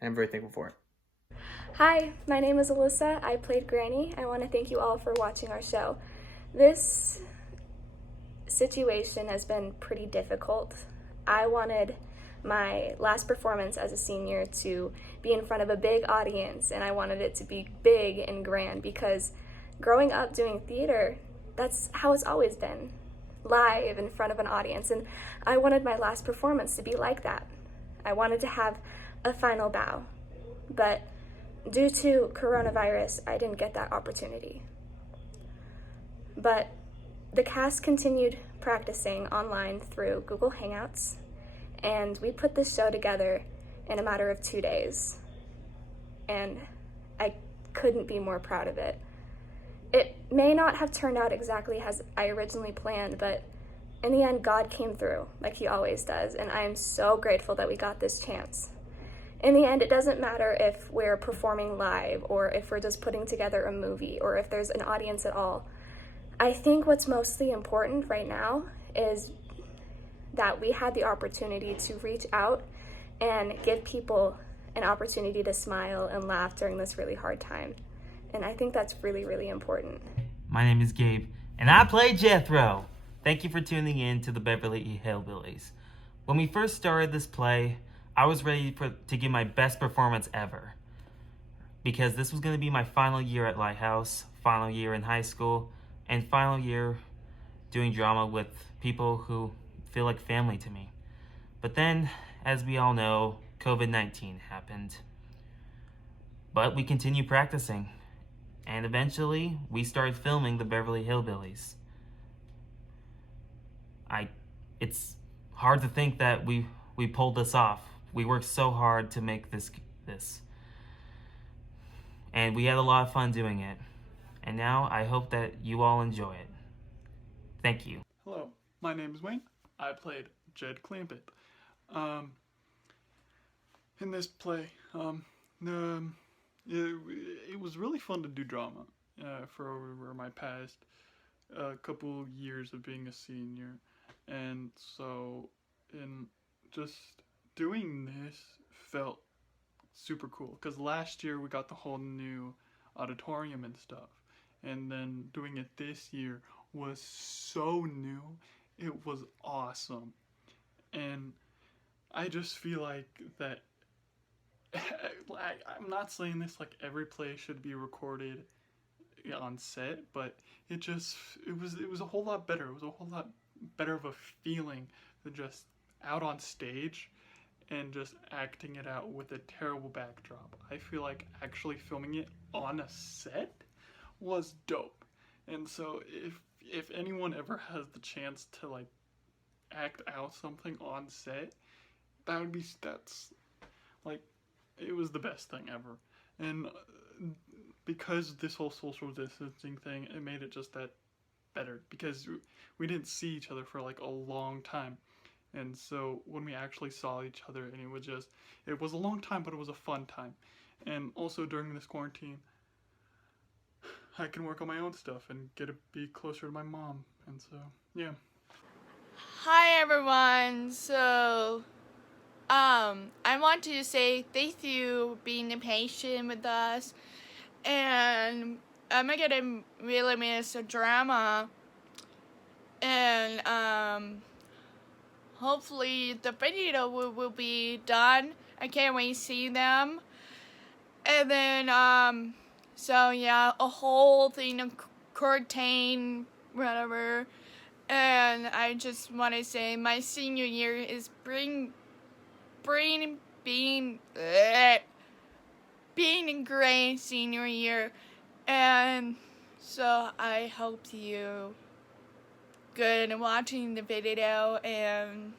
And I'm very thankful for it. Hi, my name is Alyssa. I played Granny. I want to thank you all for watching our show. This situation has been pretty difficult. I wanted my last performance as a senior to be in front of a big audience, and I wanted it to be big and grand, because growing up doing theater, that's how it's always been, live in front of an audience, and I wanted my last performance to be like that. I wanted to have a final bow, but due to coronavirus, I didn't get that opportunity. But the cast continued practicing online through Google Hangouts, and we put this show together in a matter of 2 days, and I couldn't be more proud of it. It may not have turned out exactly as I originally planned, but in the end, God came through, like he always does, and I am so grateful that we got this chance. In the end, it doesn't matter if we're performing live, or if we're just putting together a movie, or if there's an audience at all. I think what's mostly important right now is that we had the opportunity to reach out and give people an opportunity to smile and laugh during this really hard time. And I think that's really, really important. My name is Gabe, and I play Jethro. Thank you for tuning in to the Beverly Hillbillies. When we first started this play, I was ready to give my best performance ever, because this was going to be my final year at Lighthouse, final year in high school, and final year doing drama with people who feel like family to me. But then, as we all know, COVID-19 happened. But we continued practicing, and eventually we started filming the Beverly Hillbillies. It's hard to think that we pulled this off. We worked so hard to make this. And we had a lot of fun doing it. And now I hope that you all enjoy it. Thank you. Hello, my name is Wayne. I played Jed Clampett. In this play, it was really fun to do drama for over my past couple years of being a senior. And so, in just doing this felt super cool, because last year we got the whole new auditorium and stuff, and then doing it this year was so new. It was awesome, and I just feel like that I'm not saying this like every play should be recorded on set, but it was a whole lot better. It was a whole lot better of a feeling than just out on stage and just acting it out with a terrible backdrop. I feel like actually filming it on a set was dope. And so if anyone ever has the chance to like act out something on set, that's like, it was the best thing ever. And because this whole social distancing thing, it made it just that better, because we didn't see each other for like a long time. And so when we actually saw each other, and it was a long time, but it was a fun time. And also during this quarantine, I can work on my own stuff and get to be closer to my mom. And so, yeah. Hi everyone. So, I want to say thank you for being patient with us, and I'm gonna really miss the drama. And hopefully the video will be done. I can't wait to see them. And then so yeah, a whole thing of curtain, whatever. And I just want to say my senior year is being a great senior year. And so I hope you good watching the video, and